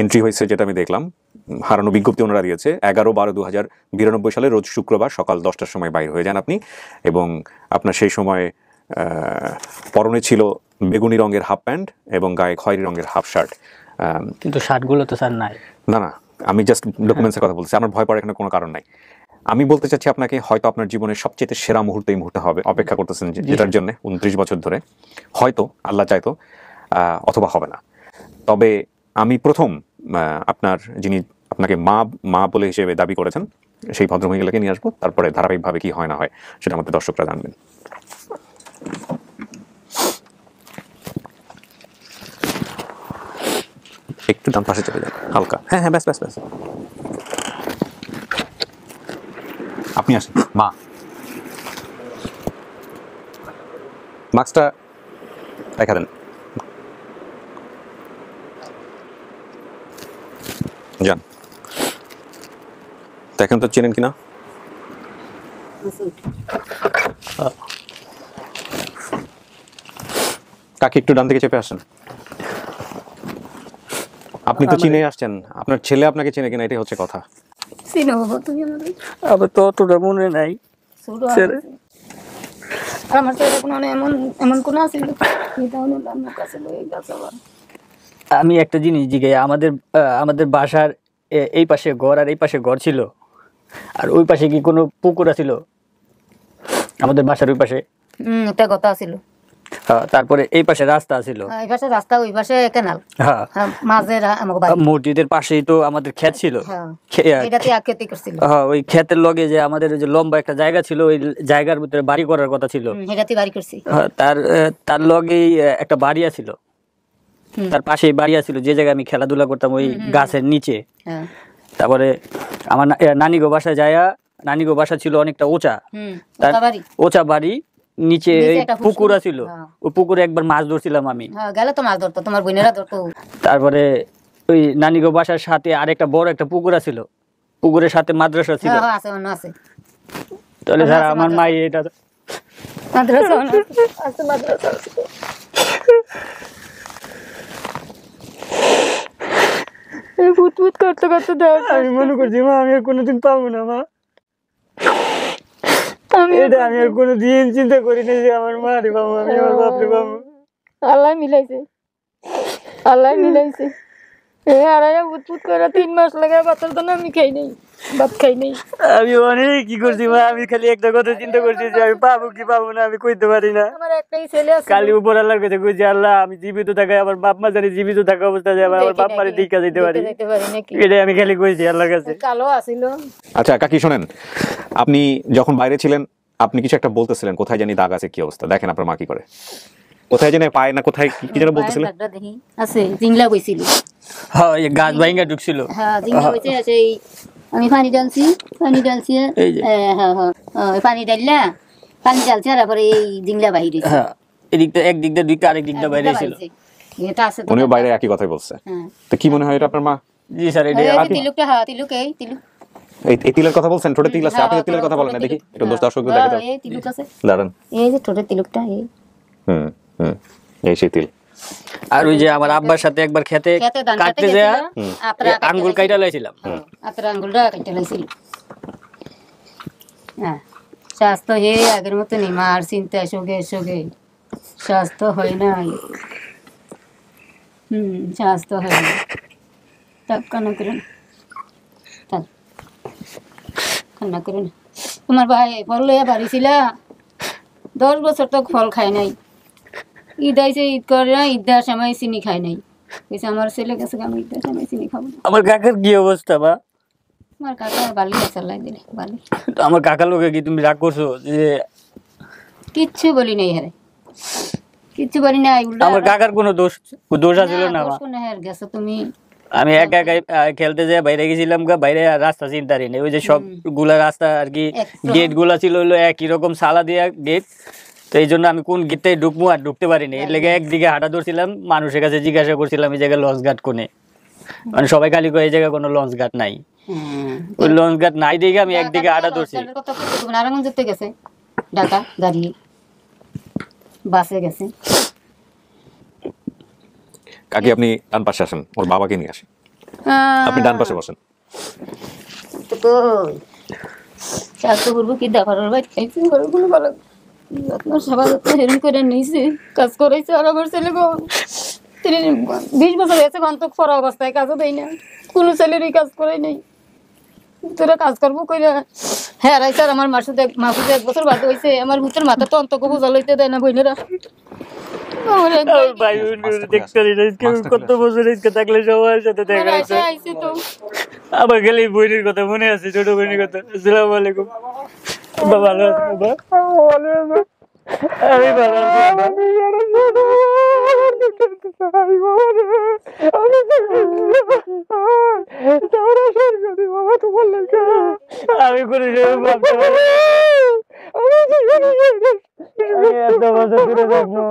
এন্ট্রি হয়েছে, যেটা আমি দেখলাম হারানো বিজ্ঞপ্তি ওনারা দিয়েছে 11/12/2092 সালে রোজ শুক্রবার সকাল 10টার সময় বাইরে হয়ে যান আপনি, এবং আপনার সেই সময় পরনে ছিল বেগুনি রঙের হাফ প্যান্ট এবং গায়ে খয়েরি রঙের হাফ শার্ট। কিন্তু শার্টগুলো তো স্যার নাই। না আমি জাস্ট ডকুমেন্টসের কথা বলছি, আমার ভয় পাওয়ার এখানে কোনো কারণ নাই। আমি বলতে চাচ্ছি আপনাকে হয়তো আপনার জীবনের সবচেয়ে সেরা মুহূর্ত এই মুহূর্তে হবে, অপেক্ষা করতেছেন যেটার জন্য 29 বছর ধরে, হয়তো আল্লাহ চাইতো অথবা হবে না। তবে আমি প্রথম আপনার যিনি আপনাকে মা বলে হিসেবে দাবি করেছেন সেই ভদ্রমহিলাকে নিয়ে আসবো, তারপরে ধারাবাহিকভাবে কি হয় না হয় সেটা আমাদের দর্শকরা জানবেন। একটু ডান পাশে চলে যান হালকা, হ্যাঁ ব্যাস আপনি আসেন। মা মাস্কটা দেখা দেন, যান দেখেন তো চেনেন কিনা। কাকে একটু ডান থেকে চেপে আসেন। আপনি তো চিনে আসছেন, আপনার ছেলে আপনাকে চেনে কিনা এটাই হচ্ছে কথা। আবার তো অতটা মনে নাই। আমি একটা জিনিস জিজ্ঞাসা, আমাদের বাসার এই পাশে ঘর আর এই পাশে ঘর ছিল, আর ওই পাশে কি কোনো পুকুর ছিল? আমাদের বাসার ওই পাশে একটা কথা ছিল, তারপরে এই পাশে রাস্তা ছিল, এই পাশে রাস্তা ওই পাশে ক্যানাল, মাঝে মসজিদের পাশেই তো আমাদের ক্ষেত ছিল, হ্যাঁ ওই ক্ষেতের লগে যে আমাদের যে লম্বা একটা জায়গা ছিল, ওই জায়গার ভিতরে বাড়ি করার কথা ছিল, তার লগেই একটা বাড়ি ছিল, তার পাশেই বাড়ি ছিল যে জায়গায় আমি খেলাধুলা করতাম ওই গাছের নিচে। তারপরে আমার নানিগো বাসায় যায়া, নানিগো বাসা ছিল অনেকটা ওচা বাড়ি, নিচে পুকুর ছিল, ওই পুকুরে একবার মাছ ধরছিলাম আমি, গেলে তো মাছ ধরতো, তোমার বোনেরা ধরতো। তারপরে ওই নানিগো বাসার সাথে আরেকটা বড় একটা পুকুর ছিল, পুকুরের সাথে মাদ্রাসা ছিল। তাহলে স্যার আমার মাই এটা ভূত করতে করতে দেওয়া, আমি মনে করছি মা আমি আর কোনোদিন পাবো না, মা আমি আর কোনোদিন চিন্তা করিনি যে আমার মা রে বাবু, আমি আমার বাপ রে বাবু। আল্লাহ মিলাইছে। উৎপুত করে 3 মাস লাগে বাচ্চার জন্য আমি খাই নাই, ভাত খাই নাই। আমি অনেক কি করছি মা, আমি খালি একটা কথা চিন্তা করছি যে আমি পাবো কি পাবো না আমি কইতে পারি না। আমার একটাই ছেলে আছে, কালি উপর আল্লাহর কাছে কইছি আল্লাহ আমি জীবিত থাকা আমার বাপ মা জানি জীবিত থাকা অবস্থায় যে আমার বাপ মারে টিকা দিতে পারি, এটাই আমি খালি কইছি আল্লাহর কাছে। কালো আছিল। আচ্ছা কাকি শোনেন, আপনি যখন বাইরে ছিলেন আপনি কিছু একটা বলতেছিলেন, কোথায় জানি দাগ আছে, কি অবস্থা? দেখেন আপনার মা কি করে, কোথায় জানি পায় না, কোথায় কি যেন বলতেছিলেন? আছে জিংলা বইছিল। হ্যাঁ এই গাছ ভাঙা ঢুকছিল। হ্যাঁ জিংলা বইছে আছে। আমি পানি ডালছি হ্যাঁ পানি ডাললা, পানি ডালছি আর পরে এই জিংলা বাহির হইছে। হ্যাঁ এদিকটা একদিক দিয়ে দুইটা আরেক দিক দিয়ে বাইরে ছিল। এটা আছে তো, উনিও বাইরে একই কথাই বলছে। হ্যাঁ তো কি মনে হয় এটা আপনার মা? জি স্যার এটা এই তিলুকটা, হ্যাঁ তিলুক, এই তিলুক, এই তিলের কথা বলছেন? ঠোঁটে তিল আছে, আপনি তো তিলের কথা বলেন না, দেখি একটু দর্শকদের দেখে দাও। এই তিলুক আছে, দাঁড়ান। এই যে ঠোঁটের তিলুকটা, এই হুম হুম, এই সেই তিল। আর ওই যে আমার আব্বার সাথে একবার খেতে খেতে ধান কাটতে কাটতে যায় গেছিল, আত্রা আঙ্গুল কাইটা লাইছিলাম। আত্রা আঙ্গুলটা কাটতে লাইছিল। হ্যাঁ স্বাস্থ্য হে আগের মতো নেই, মার চিন্তা শোকে শোকে স্বাস্থ্য হয় না। স্বাস্থ্য হয় না। তাপ কান্না করে না, তাপ কান্না করে না। তোমার ভাই ফল লইয়া বাড়ি ছিল, 10 বছর তো ফল খায় নাই। ঈদ আইসে ঈদ করে না, ঈদ দেওয়ার সময় চিনি খায় নাই। কইছে আমার ছেলে গেছে, আমি ঈদ দেওয়ার সময় চিনি খাবো না। আমার কাকার কি অবস্থা বা? আমার কাকা বালি চালাই দিলে বালি। আমার কাকার লোকে কি তুমি রাগ করছো যে? কিচ্ছু বলি নাই, হারে কিচ্ছু বলি নাই। আমার কাকার কোনো দোষ ছিল না মা। গেছো তুমি। আমি একা একাই খেলতে যাই বাইরে গেছিলাম, বাইরে রাস্তা চিন্তারই নেই। ওই যে সবগুলা রাস্তা আর কি গেট গুলা ছিল হলো একই রকম সালা দিয়া গেট, তো এই জন্য আমি কোন গেটটাই ঢুকবো আর ঢুকতে পারিনি। এর লেগে একদিকে হাঁটা ধরছিলাম, মানুষের কাছে জিজ্ঞাসা করছিলাম এই জায়গায় লঞ্চ ঘাট কোনে, মানে সবাই খালি কয় এই জায়গায় কোনো লঞ্চ ঘাট নাই। ওই লঞ্চ ঘাট নাই দেখে আমি একদিকে হাঁটা ধরছি। নারায়ণগঞ্জ যেতে গেছে, ঢাকা গাড়ি বাসে গেছে। কাকি আপনি ডান পাশে আসেন, ওর বাবাকে নিয়ে আসেন, আপনি ডান পাশে বসেন। স্বাস্থ্য করবো কি দেখার ভাই, সবাই হেরুন করে নিয়েছে, কাজ করেছে। আর আমার ছেলে 20 বছর হয়েছে গন্তক পড়া অবস্থায়, কাজও দেয় না, কোনো ছেলেরই কাজ করে নেই। তোরা কাজ করবো কইরা হ্যাঁ রাইছে। আর আমার মাসুদ 1 বছর বাদ হয়েছে, আমার ভূতের মাথা তো অন্তকে বোঝা লইতে দেয় না বইনেরা। কত বছর থাকলে সবার সাথে দেখা যাচ্ছে। আমার খালি বইনের কথা মনে আছে, ছোট বইনের কথা। আসসালামু আলাইকুম। ভালো আছো বাবা? আমি ভালো আমি কোনো ভাবতে পারি এত বছর দূরে থাকবো।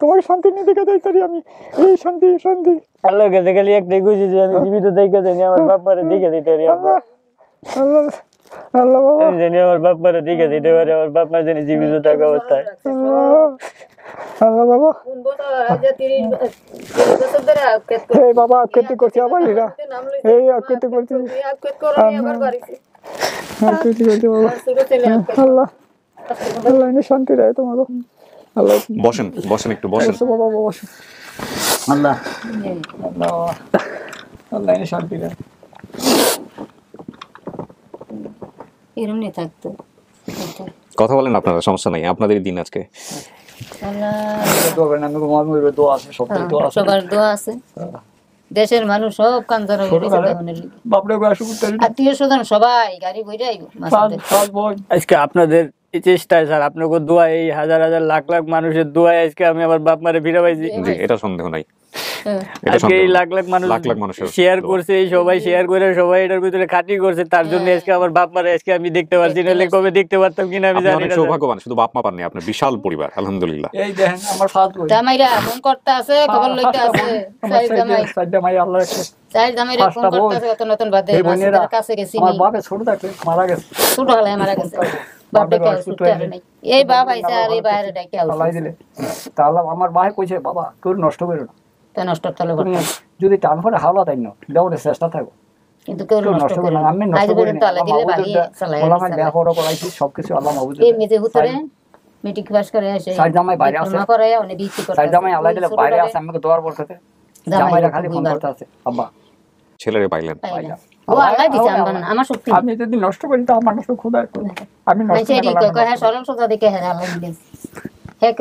তোমাকে শান্তি নিয়ে দেখে দেয় আমি, এই শান্তি শান্তি আল্লাহর কাছে খালি একটাই খুশি যে আমি জীবিত দেখে জানি আমার বাপ মারে দেখে দিতে পারি। আল্লাহ আল্লাহ বাবা, আমি জানি আমার বাপ মারে দেখে দিতে পারি, আমার বাপ মা জানি জীবিত থাকা অবস্থায়। আল্লাহ বাবা, এই বাবা আকৃতি করছি আবার এরা, এই আকৃতি করছি আল্লাহ আল্লাহ এনে শান্তি দেয় তোমাকে। আল্লাহ বসেন বসেন, একটু বসেন বাবা, বসেন। আল্লাহ আল্লাহ আল্লাহ এনে শান্তি দেয়। এরম নিয়ে থাকতো। কথা বলেন আপনারা, সমস্যা নাই, আপনাদের দিন আজকে। সবার দোয়া আছে, দেশের মানুষ সব কান্দার আত্মীয় স্বজন সবাই গাড়ি বইরে আইব। আজকে আপনাদের এই চেষ্টায় স্যার, আপনাকে দোয়া, এই হাজার হাজার লাখ লাখ মানুষের দোয়ায় আজকে আমি আমার বাপ মারে ফিরে পাইছি। জি এটা সন্দেহ নাই। আজকে এই লাখ লাখ মানুষ শেয়ার করছে, সবাই শেয়ার করে সবাই এটার ভিতরে খাটি করছে, তার জন্য আজকে আমার বাপ মারে আজকে আমি দেখতে পারছি, নাহলে কবে দেখতে পারতাম কিনা আমি জানি না। সৌভাগ্যবান, শুধু বাপ মা পাননি, আপনার বিশাল পরিবার, আলহামদুলিল্লাহ। এই দেখেন আমার ফাত বই জামাইরা ফোন করতে আছে, খবর লইতে আছে। জামাই আল্লাহ রাখে, চাই জামাইরা ফোন করতে আছে, নতুন নতুন বাদে কাছে গেছি। আমার বাবা ছোট থাকতে মারা গেছে, ছোট হলে মারা গেছে। বাপ ডেকে সুতে আর নাই এই বাপ আইছে আর এই বাইরে ডেকে আল্লাহ দিলে তাহলে আমার ভাই কইছে বাবা কেউ নষ্ট করো না, তো নষ্ট তলে তুমি যদি টান করে হাওলা তাই না দেওয়ার চেষ্টা থাকো, কিন্তু কেউ নষ্ট করে না আমি আজ নষ্ট করি পর্যন্ত আল্লাহ দিলে বালি চালাই বলা আমি বিয়া করা করাইছি সবকিছু আল্লাহ মাহবুব এই মেজে হুতরে মেট্রিক পাস করে আসে সাইড জামাই বাইরে আছে, ডিপ্লোমা করে অনেক বিসি করে সাইড জামাই আল্লাহ দিলে বাইরে আছে, আমাকে দোয়ার বলতেছে জামাইরা খালি ফোন করতে আছে আব্বা ছেলেরে পাইলেন। ও আল্লাহ দিছে আমার শক্তি আমি যদি নষ্ট করি তো আমার নষ্ট খোদা আমি নষ্ট মাইছে রি কয় হ্যাঁ সরল সোজা দেখে হ্যাঁ আল্লাহ দিলে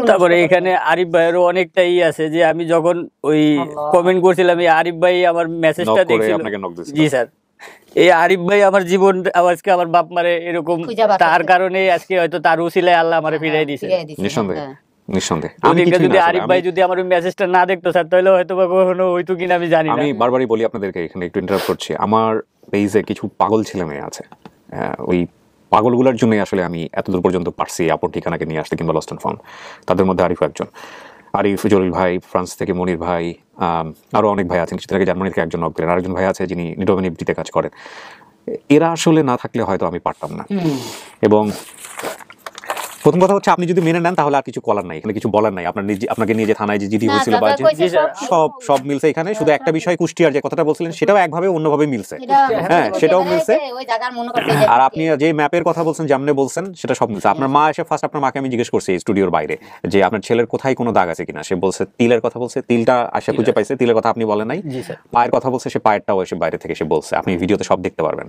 তারপরে এখানে আরিফ ভাইয়েরও অনেকটাই আছে যে আমি যখন ওই কমেন্ট করছিলাম এই আরিফ ভাই আমার মেসেজটা নক করে দেখছিল। আপনাকে নক দিয়েছিল। জি স্যার, এই আরিফ ভাই আমার জীবন আজকে আমার বাপ মারে এরকম তার কারণে আজকে হয়তো তার উসিলায় আল্লাহ আমারে ফিরাই দিয়েছে। নিঃসন্দেহে নিঃসন্দেহে। যদি আরিফ ভাই যদি আমার ওই মেসেজটা না দেখতো স্যার তাহলে হয়তো বা কখনো হইতো কিনা আমি জানি না। আমি বারবারই বলি আপনাদেরকে, এখানে একটু ইন্টারাপ্ট করছি, আমার পেজে কিছু পাগল ছেলে মেয়ে আছে, ওই পাগলগুলোর জন্যই আসলে আমি এতদূর পর্যন্ত পারছি আপন ঠিকানাকে নিয়ে আসতে কিংবা লস্ট অ্যান্ড ফাউন্ড। তাদের মধ্যে আরিফ একজন, আরিফ, জলিল ভাই, ফ্রান্স থেকে মনির ভাই, আরও অনেক ভাই আছেন, কিছুদিন আগে জার্মানি থেকে একজন নক দিলেন, আরেকজন ভাই আছে যিনি নিডোমিনিটিতে কাজ করেন। এরা আসলে না থাকলে হয়তো আমি পারতাম না। এবং প্রথম কথা হচ্ছে আপনি যদি মেনে নেন তাহলে আর কিছু করার নাই, এখানে কিছু বলার নাই। আপনার আপনাকে নিয়ে যে থানায় যে জিডি হয়েছিল বা সব মিলছে এখানে, শুধু একটা বিষয় কুষ্টিয়ার যে কথাটা বলছিলেন সেটাও একভাবে অন্যভাবে মিলছে, হ্যাঁ সেটাও মিলছে। আর আপনি যে ম্যাপের কথা বলছেন যেমনে বলছেন সেটা সব মিলছে। আপনার মা এসে ফার্স্ট আপনার মাকে আমি জিজ্ঞেস করছি স্টুডিওর বাইরে যে আপনার ছেলের কোথায় কোনো দাগ আছে কিনা, সে বলছে তিলের কথা বলছে, তিলটা আসে খুঁজে পাইছে, তিলের কথা আপনি বলেন নাই। পায়ের কথা বলছে, সে পায়েরটাও এসে বাইরে থেকে সে বলছে, আপনি ভিডিওতে সব দেখতে পারবেন।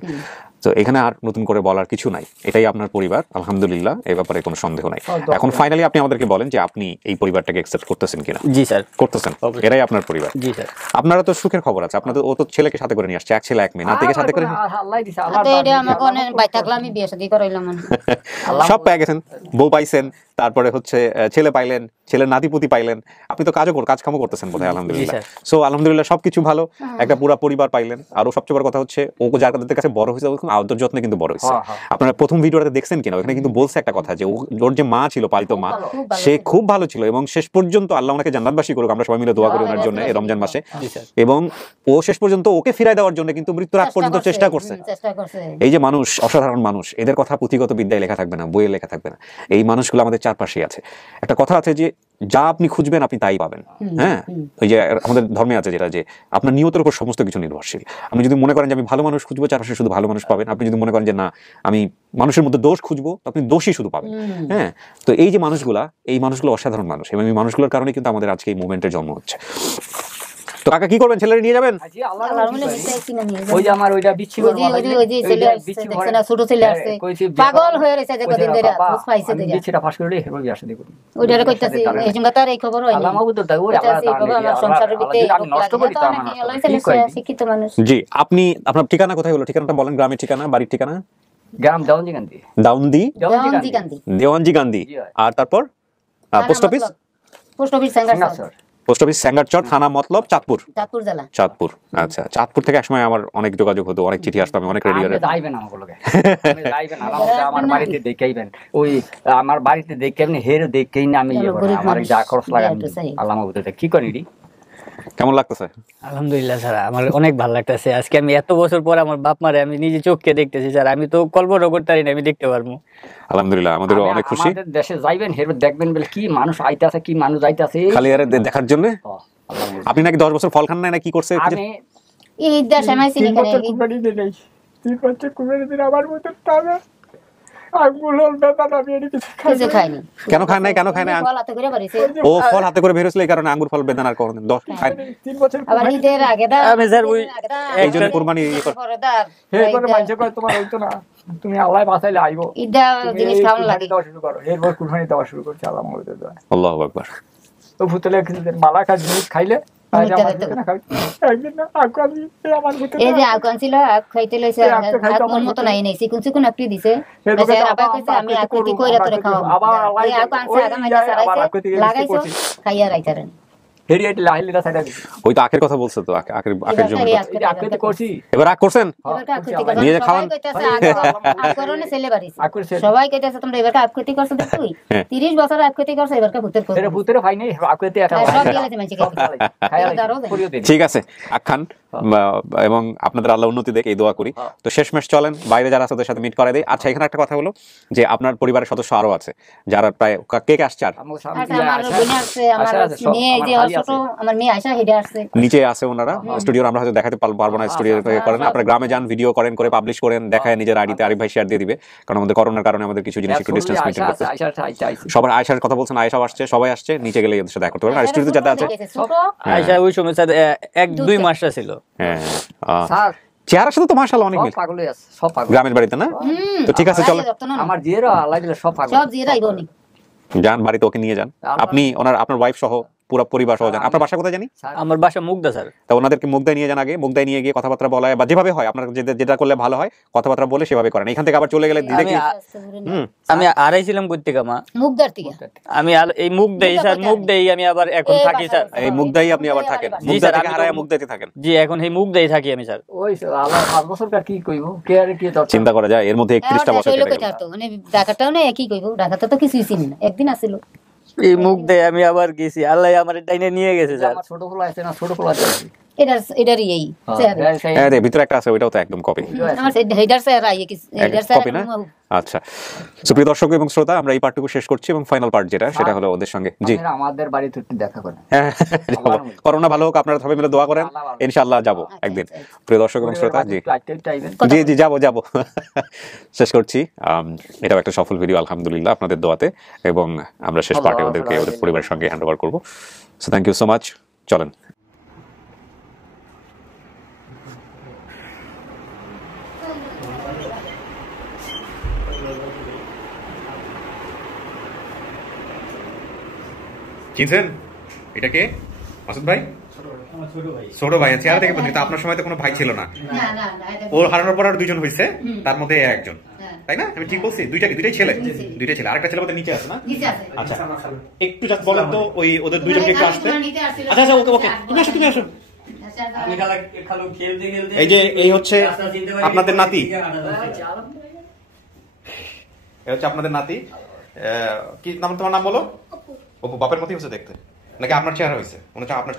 তো এখানে আর নতুন করে বলার কিছু নাই, এটাই আপনার পরিবার, আলহামদুলিল্লাহ, এই ব্যাপারে কোনো সন্দেহ নাই। এখন ফাইনালি আপনি আমাদেরকে বলেন যে আপনি এই পরিবারটাকে অ্যাকসেপ্ট করতেছেন কিনা। জি স্যার করতেছেন, এরাই আপনার পরিবার। জি স্যার। আপনারা তো সুখের খবর আছে, আপনাদের ও তো ছেলেকে সাথে করে নিয়ে আসছে, এক ছেলে এক মেয়ে, নাতিকে সাথে করে আল্লাহ দিছে এটা আমাকে অনেক বাই থাকলে আমি বিয়ে শাদী করাইলাম সব পেয়ে গেছেন, বউ পাইছেন, তারপরে হচ্ছে ছেলে পাইলেন, ছেলের নাতিপুতি পাইলেন, আপনি তো কাজ কামও করতেছেন বোধহয়, আলহামদুলিল্লাহ। সো আলহামদুলিল্লাহ সবকিছু ভালো, একটা পুরো পরিবার পাইলেন। আরো সবচেয়ে বড় কথা হচ্ছে ও যার কাছে বড় হয়েছে ওরকম আদর যত্নে কিন্তু বড় হয়েছে। আপনারা প্রথম ভিডিওটাতে দেখছেন কিনা, ওখানে কিন্তু বলছে একটা কথা যে ওর যে মা ছিল, পালিত মা, সে খুব ভালো ছিল এবং শেষ পর্যন্ত আল্লাহ ওনাকে জান্নাতবাসী করুক, আমরা সবাই মিলে দোয়া করি ওনার জন্য এই রমজান মাসে। এবং ও শেষ পর্যন্ত ওকে ফিরাই দেওয়ার জন্য কিন্তু মৃত্যুর আগ পর্যন্ত চেষ্টা করছে। এই যে মানুষ, অসাধারণ মানুষ, এদের কথা পুঁথিগত বিদ্যায় লেখা থাকবে না, বইয়ে লেখা থাকবে না, এই মানুষগুলো আমাদের চারপাশেই আছে। একটা কথা আছে যে যা আপনি খুঁজবেন আপনি তাই পাবেন। হ্যাঁ, ওই যে আমাদের ধর্মে আছে যেটা যে আপনার নিয়তের উপর সমস্ত কিছু নির্ভরশীল। আপনি যদি মনে করেন যে আমি ভালো মানুষ খুঁজবো, চারপাশে শুধু ভালো মানুষ পাবেন। আপনি যদি মনে করেন যে না আমি মানুষের মধ্যে দোষ খুঁজবো, তো আপনি দোষই শুধু পাবেন। হ্যাঁ, তো এই যে মানুষগুলো, এই মানুষগুলো অসাধারণ মানুষ এবং এই মানুষগুলোর কারণে কিন্তু আমাদের আজকে এই মুভমেন্টের জন্ম হচ্ছে। তো কাকা কি করবেন, ছেলেরে নিয়ে যাবেন? ওই যে আমার ওইটা বিচ্ছি ছোট ছেলে আসছে পাগল হয়ে রয়েছে যে কদিন ধরে বুঝ পাইছে ধরে বিচ্ছিটা ফাঁস করে হেরো বিয়া শাদী করব ওইটারে কইতাছি এই জন্য তার এই খবর হয়নি। আল্লাহ মাহবুব তাই ওই আমার সংসারের ভিতরে আমি নষ্ট করি তো আমার শিক্ষিত মানুষ। জি, আপনি আপনার ঠিকানা কোথায় হলো? ঠিকানাটা বলেন, গ্রামের ঠিকানা, বাড়ির ঠিকানা। গ্রাম দেওয়ানজি গান্ধী। দেওয়ানজি গান্ধী। আর তারপর post office? Post office Sangarchar. Post office Sangarchar, থানা মতলব চাঁদপুর। জেলা চাঁদপুর। আচ্ছা, চাঁদপুর থেকে একসময় আমার অনেক যোগাযোগ হতো, অনেক চিঠি আসতো, আমি অনেক রেডিও যাইবেন আমাকে লগে আমি যাইবেন আমার বাড়িতে দেখাইবেন, ওই আমার বাড়িতে দেখাইবেন হেরো দেখেই না আমি আমার যা খরচ লাগান আল্লাহ মাহবুব কি করি রে। কেমন লাগতেছে? আলহামদুলিল্লাহ স্যার, আমার অনেক ভালো লাগতেছে। আজকে আমি এত বছর পর আমার বাপ মারে আমি নিজে চোখকে দেখতেছি স্যার, আমি তো কল্পনা করতে পারি না আমি দেখতে পারবো। আলহামদুলিল্লাহ, আমাদেরও অনেক খুশি। আমাদের দেশে যাইবেন হেরো দেখবেন বলে কি মানুষ আইতাছে, কি মানুষ যাইতাছে খালি আরে দেখার জন্য। আপনি নাকি 10 বছর ফল খান নাই, না কি করছে? আমি এই দেশে মাইছি না কেন 3 বছর কুমারী দিন আমার মতো টাকা আঙ্গুল বেটা আমি এর কিছু খাইনি। কেন খায় নাই? কেন খায় নাই? ফল হাতে করে বাড়িছে। ও ফল হাতে করে বের হইছিল, এই কারণে আঙ্গুর ফল বেদানার কারণে 3 বছর আবার ঈদের আগে দা আমি স্যার ওই এই জন্য কুরবানি করে দা হে করে মানছে কয় তোমার হইতো না, তুমি আল্লাহ বাঁচাইলে আইবো ঈদা জিনিস খাওয়ান লাগে দেওয়া শুরু করো। এরপর কুরবানি দেওয়া শুরু করছে আল্লাহ মাহবুব দোয়া। আল্লাহু আকবার। তো ভূতলে মালা কাজ জিনিস খাইলে এই যে আগুন ছিল আগ খাইতে লইছে আগুন মতো নাই নাই চিকুন চিকুন একটু দিছে আবার কইছে আমি আকৃতি কইরা তোরে খাওয়াবো এই আগুন আছে আগা মাইনা সারাইছে লাগাইছো খাইয়া রাইতারেন হেরিয়েট লাইলিটা সাইডা দিছি। ওই তো আখের কথা বলছে, তো আখের জন্য আকৃতি করছি এবার আখ করছেন নিয়ে যে খাওয়ান আকরনে ছেলে বাড়িছে সবাই কইতাছে তোমরা এবারকে আকৃতি করছো তুই 30 বছর আকৃতি করছো এবারকে ভূতের এর ভূতের ভাই নাই আকৃতি একটা ঠিক আছে, আখ খান, এবং আপনাদের আল্লাহ উন্নতি দেখ এই দোয়া করি। তো শেষমেশ চলেন বাইরে যারা আছে ওদের সাথে মিট করাই দেয়। আচ্ছা, এখানে একটা কথা হলো যে আপনার পরিবারের সদস্য আরো আছে যারা প্রায় কে কে আসছে? আর নিচে আছে ওনারা, স্টুডিও আমরা হয়তো দেখাতে পারবো না, স্টুডিও করেন, আপনারা গ্রামে যান, ভিডিও করেন, করে পাবলিশ করেন, দেখায় নিজের আইডিতে, আরিফ ভাই শেয়ার দিয়ে দিবে, কারণ আমাদের করোনার কারণে আমাদের কিছু জিনিস একটু ডিসটেন্স মেইনটেইন করতে। সবার আয়েশার কথা বলছেন, আয়েশাও আসছে, সবাই আসছে, নিচে গেলে এদের সাথে দেখা করতে পারবেন। আর স্টুডিওতে যারা আছে, আয়েশা ওই সময় স্যার 1-2 মাসটা ছিল। হ্যাঁ স্যার চেহারার সাথে তো মাশাআল্লাহ অনেক মিল, পাগলই আছে, সব পাগল গ্রামের বাড়িতে না? তো ঠিক আছে চলো, আমার জিয়েরও আল্লাহ দিলে সব পাগল, সব জিয়েরাই গনি যান বাড়িতে, ওকে নিয়ে যান আপনি, আপনার ওয়াইফ সহ পুরো পরিবার সহ যান। আপনার বাসা কোথায় জানি? আমার বাসা মুগদা স্যার। তা ওনাদেরকে মুগদায় নিয়ে যান আগে, মুগদায় নিয়ে গিয়ে কথাবার্তা বলা বা যেভাবে হয় আপনার যেটা করলে ভালো হয় কথাবার্তা বলে সেভাবে করেন। এখান থেকে আবার চলে গেলে দিদি আমি আড়াইছিলাম করতে মা মুগদার থেকে, আমি এই মুগদাই স্যার, মুগদাই আমি আবার এখন থাকি স্যার। এই মুগদাই আপনি আবার থাকেন? মুগদা থেকে হারায়া মুগদাইতে থাকেন? জি, এখন এই মুগদাই থাকি আমি স্যার। ওই আল্লাহ 5 বছরকার কি কইবো, কে আর কি চিন্তা করা যায়, এর মধ্যে 31টা বছর কেটে গেল। মানে ঢাকাটাও না কি কইবো, ঢাকাতে তো কিছুই চিনি না, একদিন আসিল এই মুগদাই আমি আবার গেছি, আল্লাহ আমার টাইনে নিয়ে গেছে স্যার। আমার ছোট পোলা আছে না, ছোট পোলা আছে, এটারই এই এই ভিতরে একটা আছে, ওইটাও তো একদম কপি, আমার হেডার স্যার আইয়ে কি হেডার স্যার কপি না? আচ্ছা, সুপ্রিয় দর্শক এবং শ্রোতা, আমরা এই পার্টটুকু শেষ করছি এবং ফাইনাল পার্ট যেটা, সেটা হলো ওদের সঙ্গে। জি, আমাদের বাড়িতে একটু দেখা করেন। হ্যাঁ, করোনা ভালো হোক, আপনারা সবাই মিলে দোয়া করেন, ইনশাআল্লাহ যাব একদিন। প্রিয় দর্শক এবং শ্রোতা, জি জি জি যাব শেষ করছি। এটাও একটা সফল ভিডিও আলহামদুলিল্লাহ আপনাদের দোয়াতে, এবং আমরা শেষ পার্টে ওদেরকে ওদের পরিবারের সঙ্গে হ্যান্ড ওভার করবো। So thank you so much. চলেন। চিনছেন এটাকে? মাসুদ ভাই, ছোট ভাই। চেহারা থেকে বলছি, আপনার সময় তো কোনো ভাই ছিল না, ওর হারানোর পর আর 2জন হয়েছে, তার মধ্যে একজন, তাই না? আমি ঠিক বলছি? দুইটাই ছেলে, আরেকটা ছেলে নিচে আছে না? আচ্ছা, একটু জাস্ট বলেন তো ওই ওদের 2জনকে একটু আসতে। আচ্ছা আচ্ছা, ওকে ওকে, তুমি আসো, তুমি আসো। এই যে এই হচ্ছে আপনাদের নাতি, এই হচ্ছে আপনাদের নাতি। কি নাম তোমার? নাম বলো। ও বাপের মতই হচ্ছে দেখতে, নাকি আপনার চেহারা হয়েছে? মনে হচ্ছে আপনার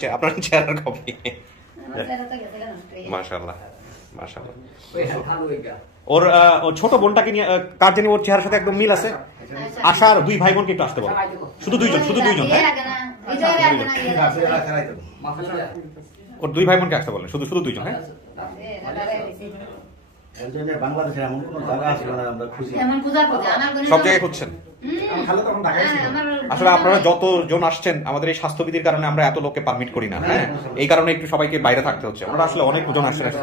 চেহারার কপি। মাশাআল্লাহ মাশাআল্লাহ। ওর ছোট বোনটাকে নিয়ে, কার জানি ওর চেহারার সাথে একদম মিল আছে। আশার 2 ভাই বোনকে একটু আসতে বলো, শুধু 2জন, হ্যাঁ? ওর 2 ভাই বোনকে আসতে বলেন, শুধু 2জন, হ্যাঁ? সব জায়গায় খুঁজছেন? আসলে আপনারা যতজন আসছেন, আমাদের এই স্বাস্থ্যবিধির কারণে আমরা এত লোককে পারমিট করি না, হ্যাঁ, এই কারণে একটু সবাইকে বাইরে থাকতে হচ্ছে। ওনারা আসলে অনেক জন আসছেন।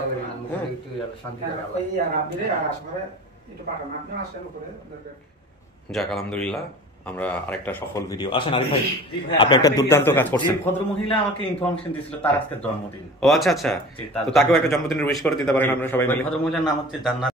যাক আলহামদুলিল্লাহ, আমরা আরেকটা সফল ভিডিও। আসেন আরিফ ভাই, আপনি একটা দুর্দান্ত কাজ করছেন। ভদ্রমহিলা আমাকে ইনফরমেশন দিয়েছিল তার আজকে জন্মদিন। ও আচ্ছা আচ্ছা, তো তাকেও একটা জন্মদিনের উইশ করে দিতে পারেন আপনারা সবাই মিলে। ভদ্রমহিলার নাম হচ্ছে জান্নাত।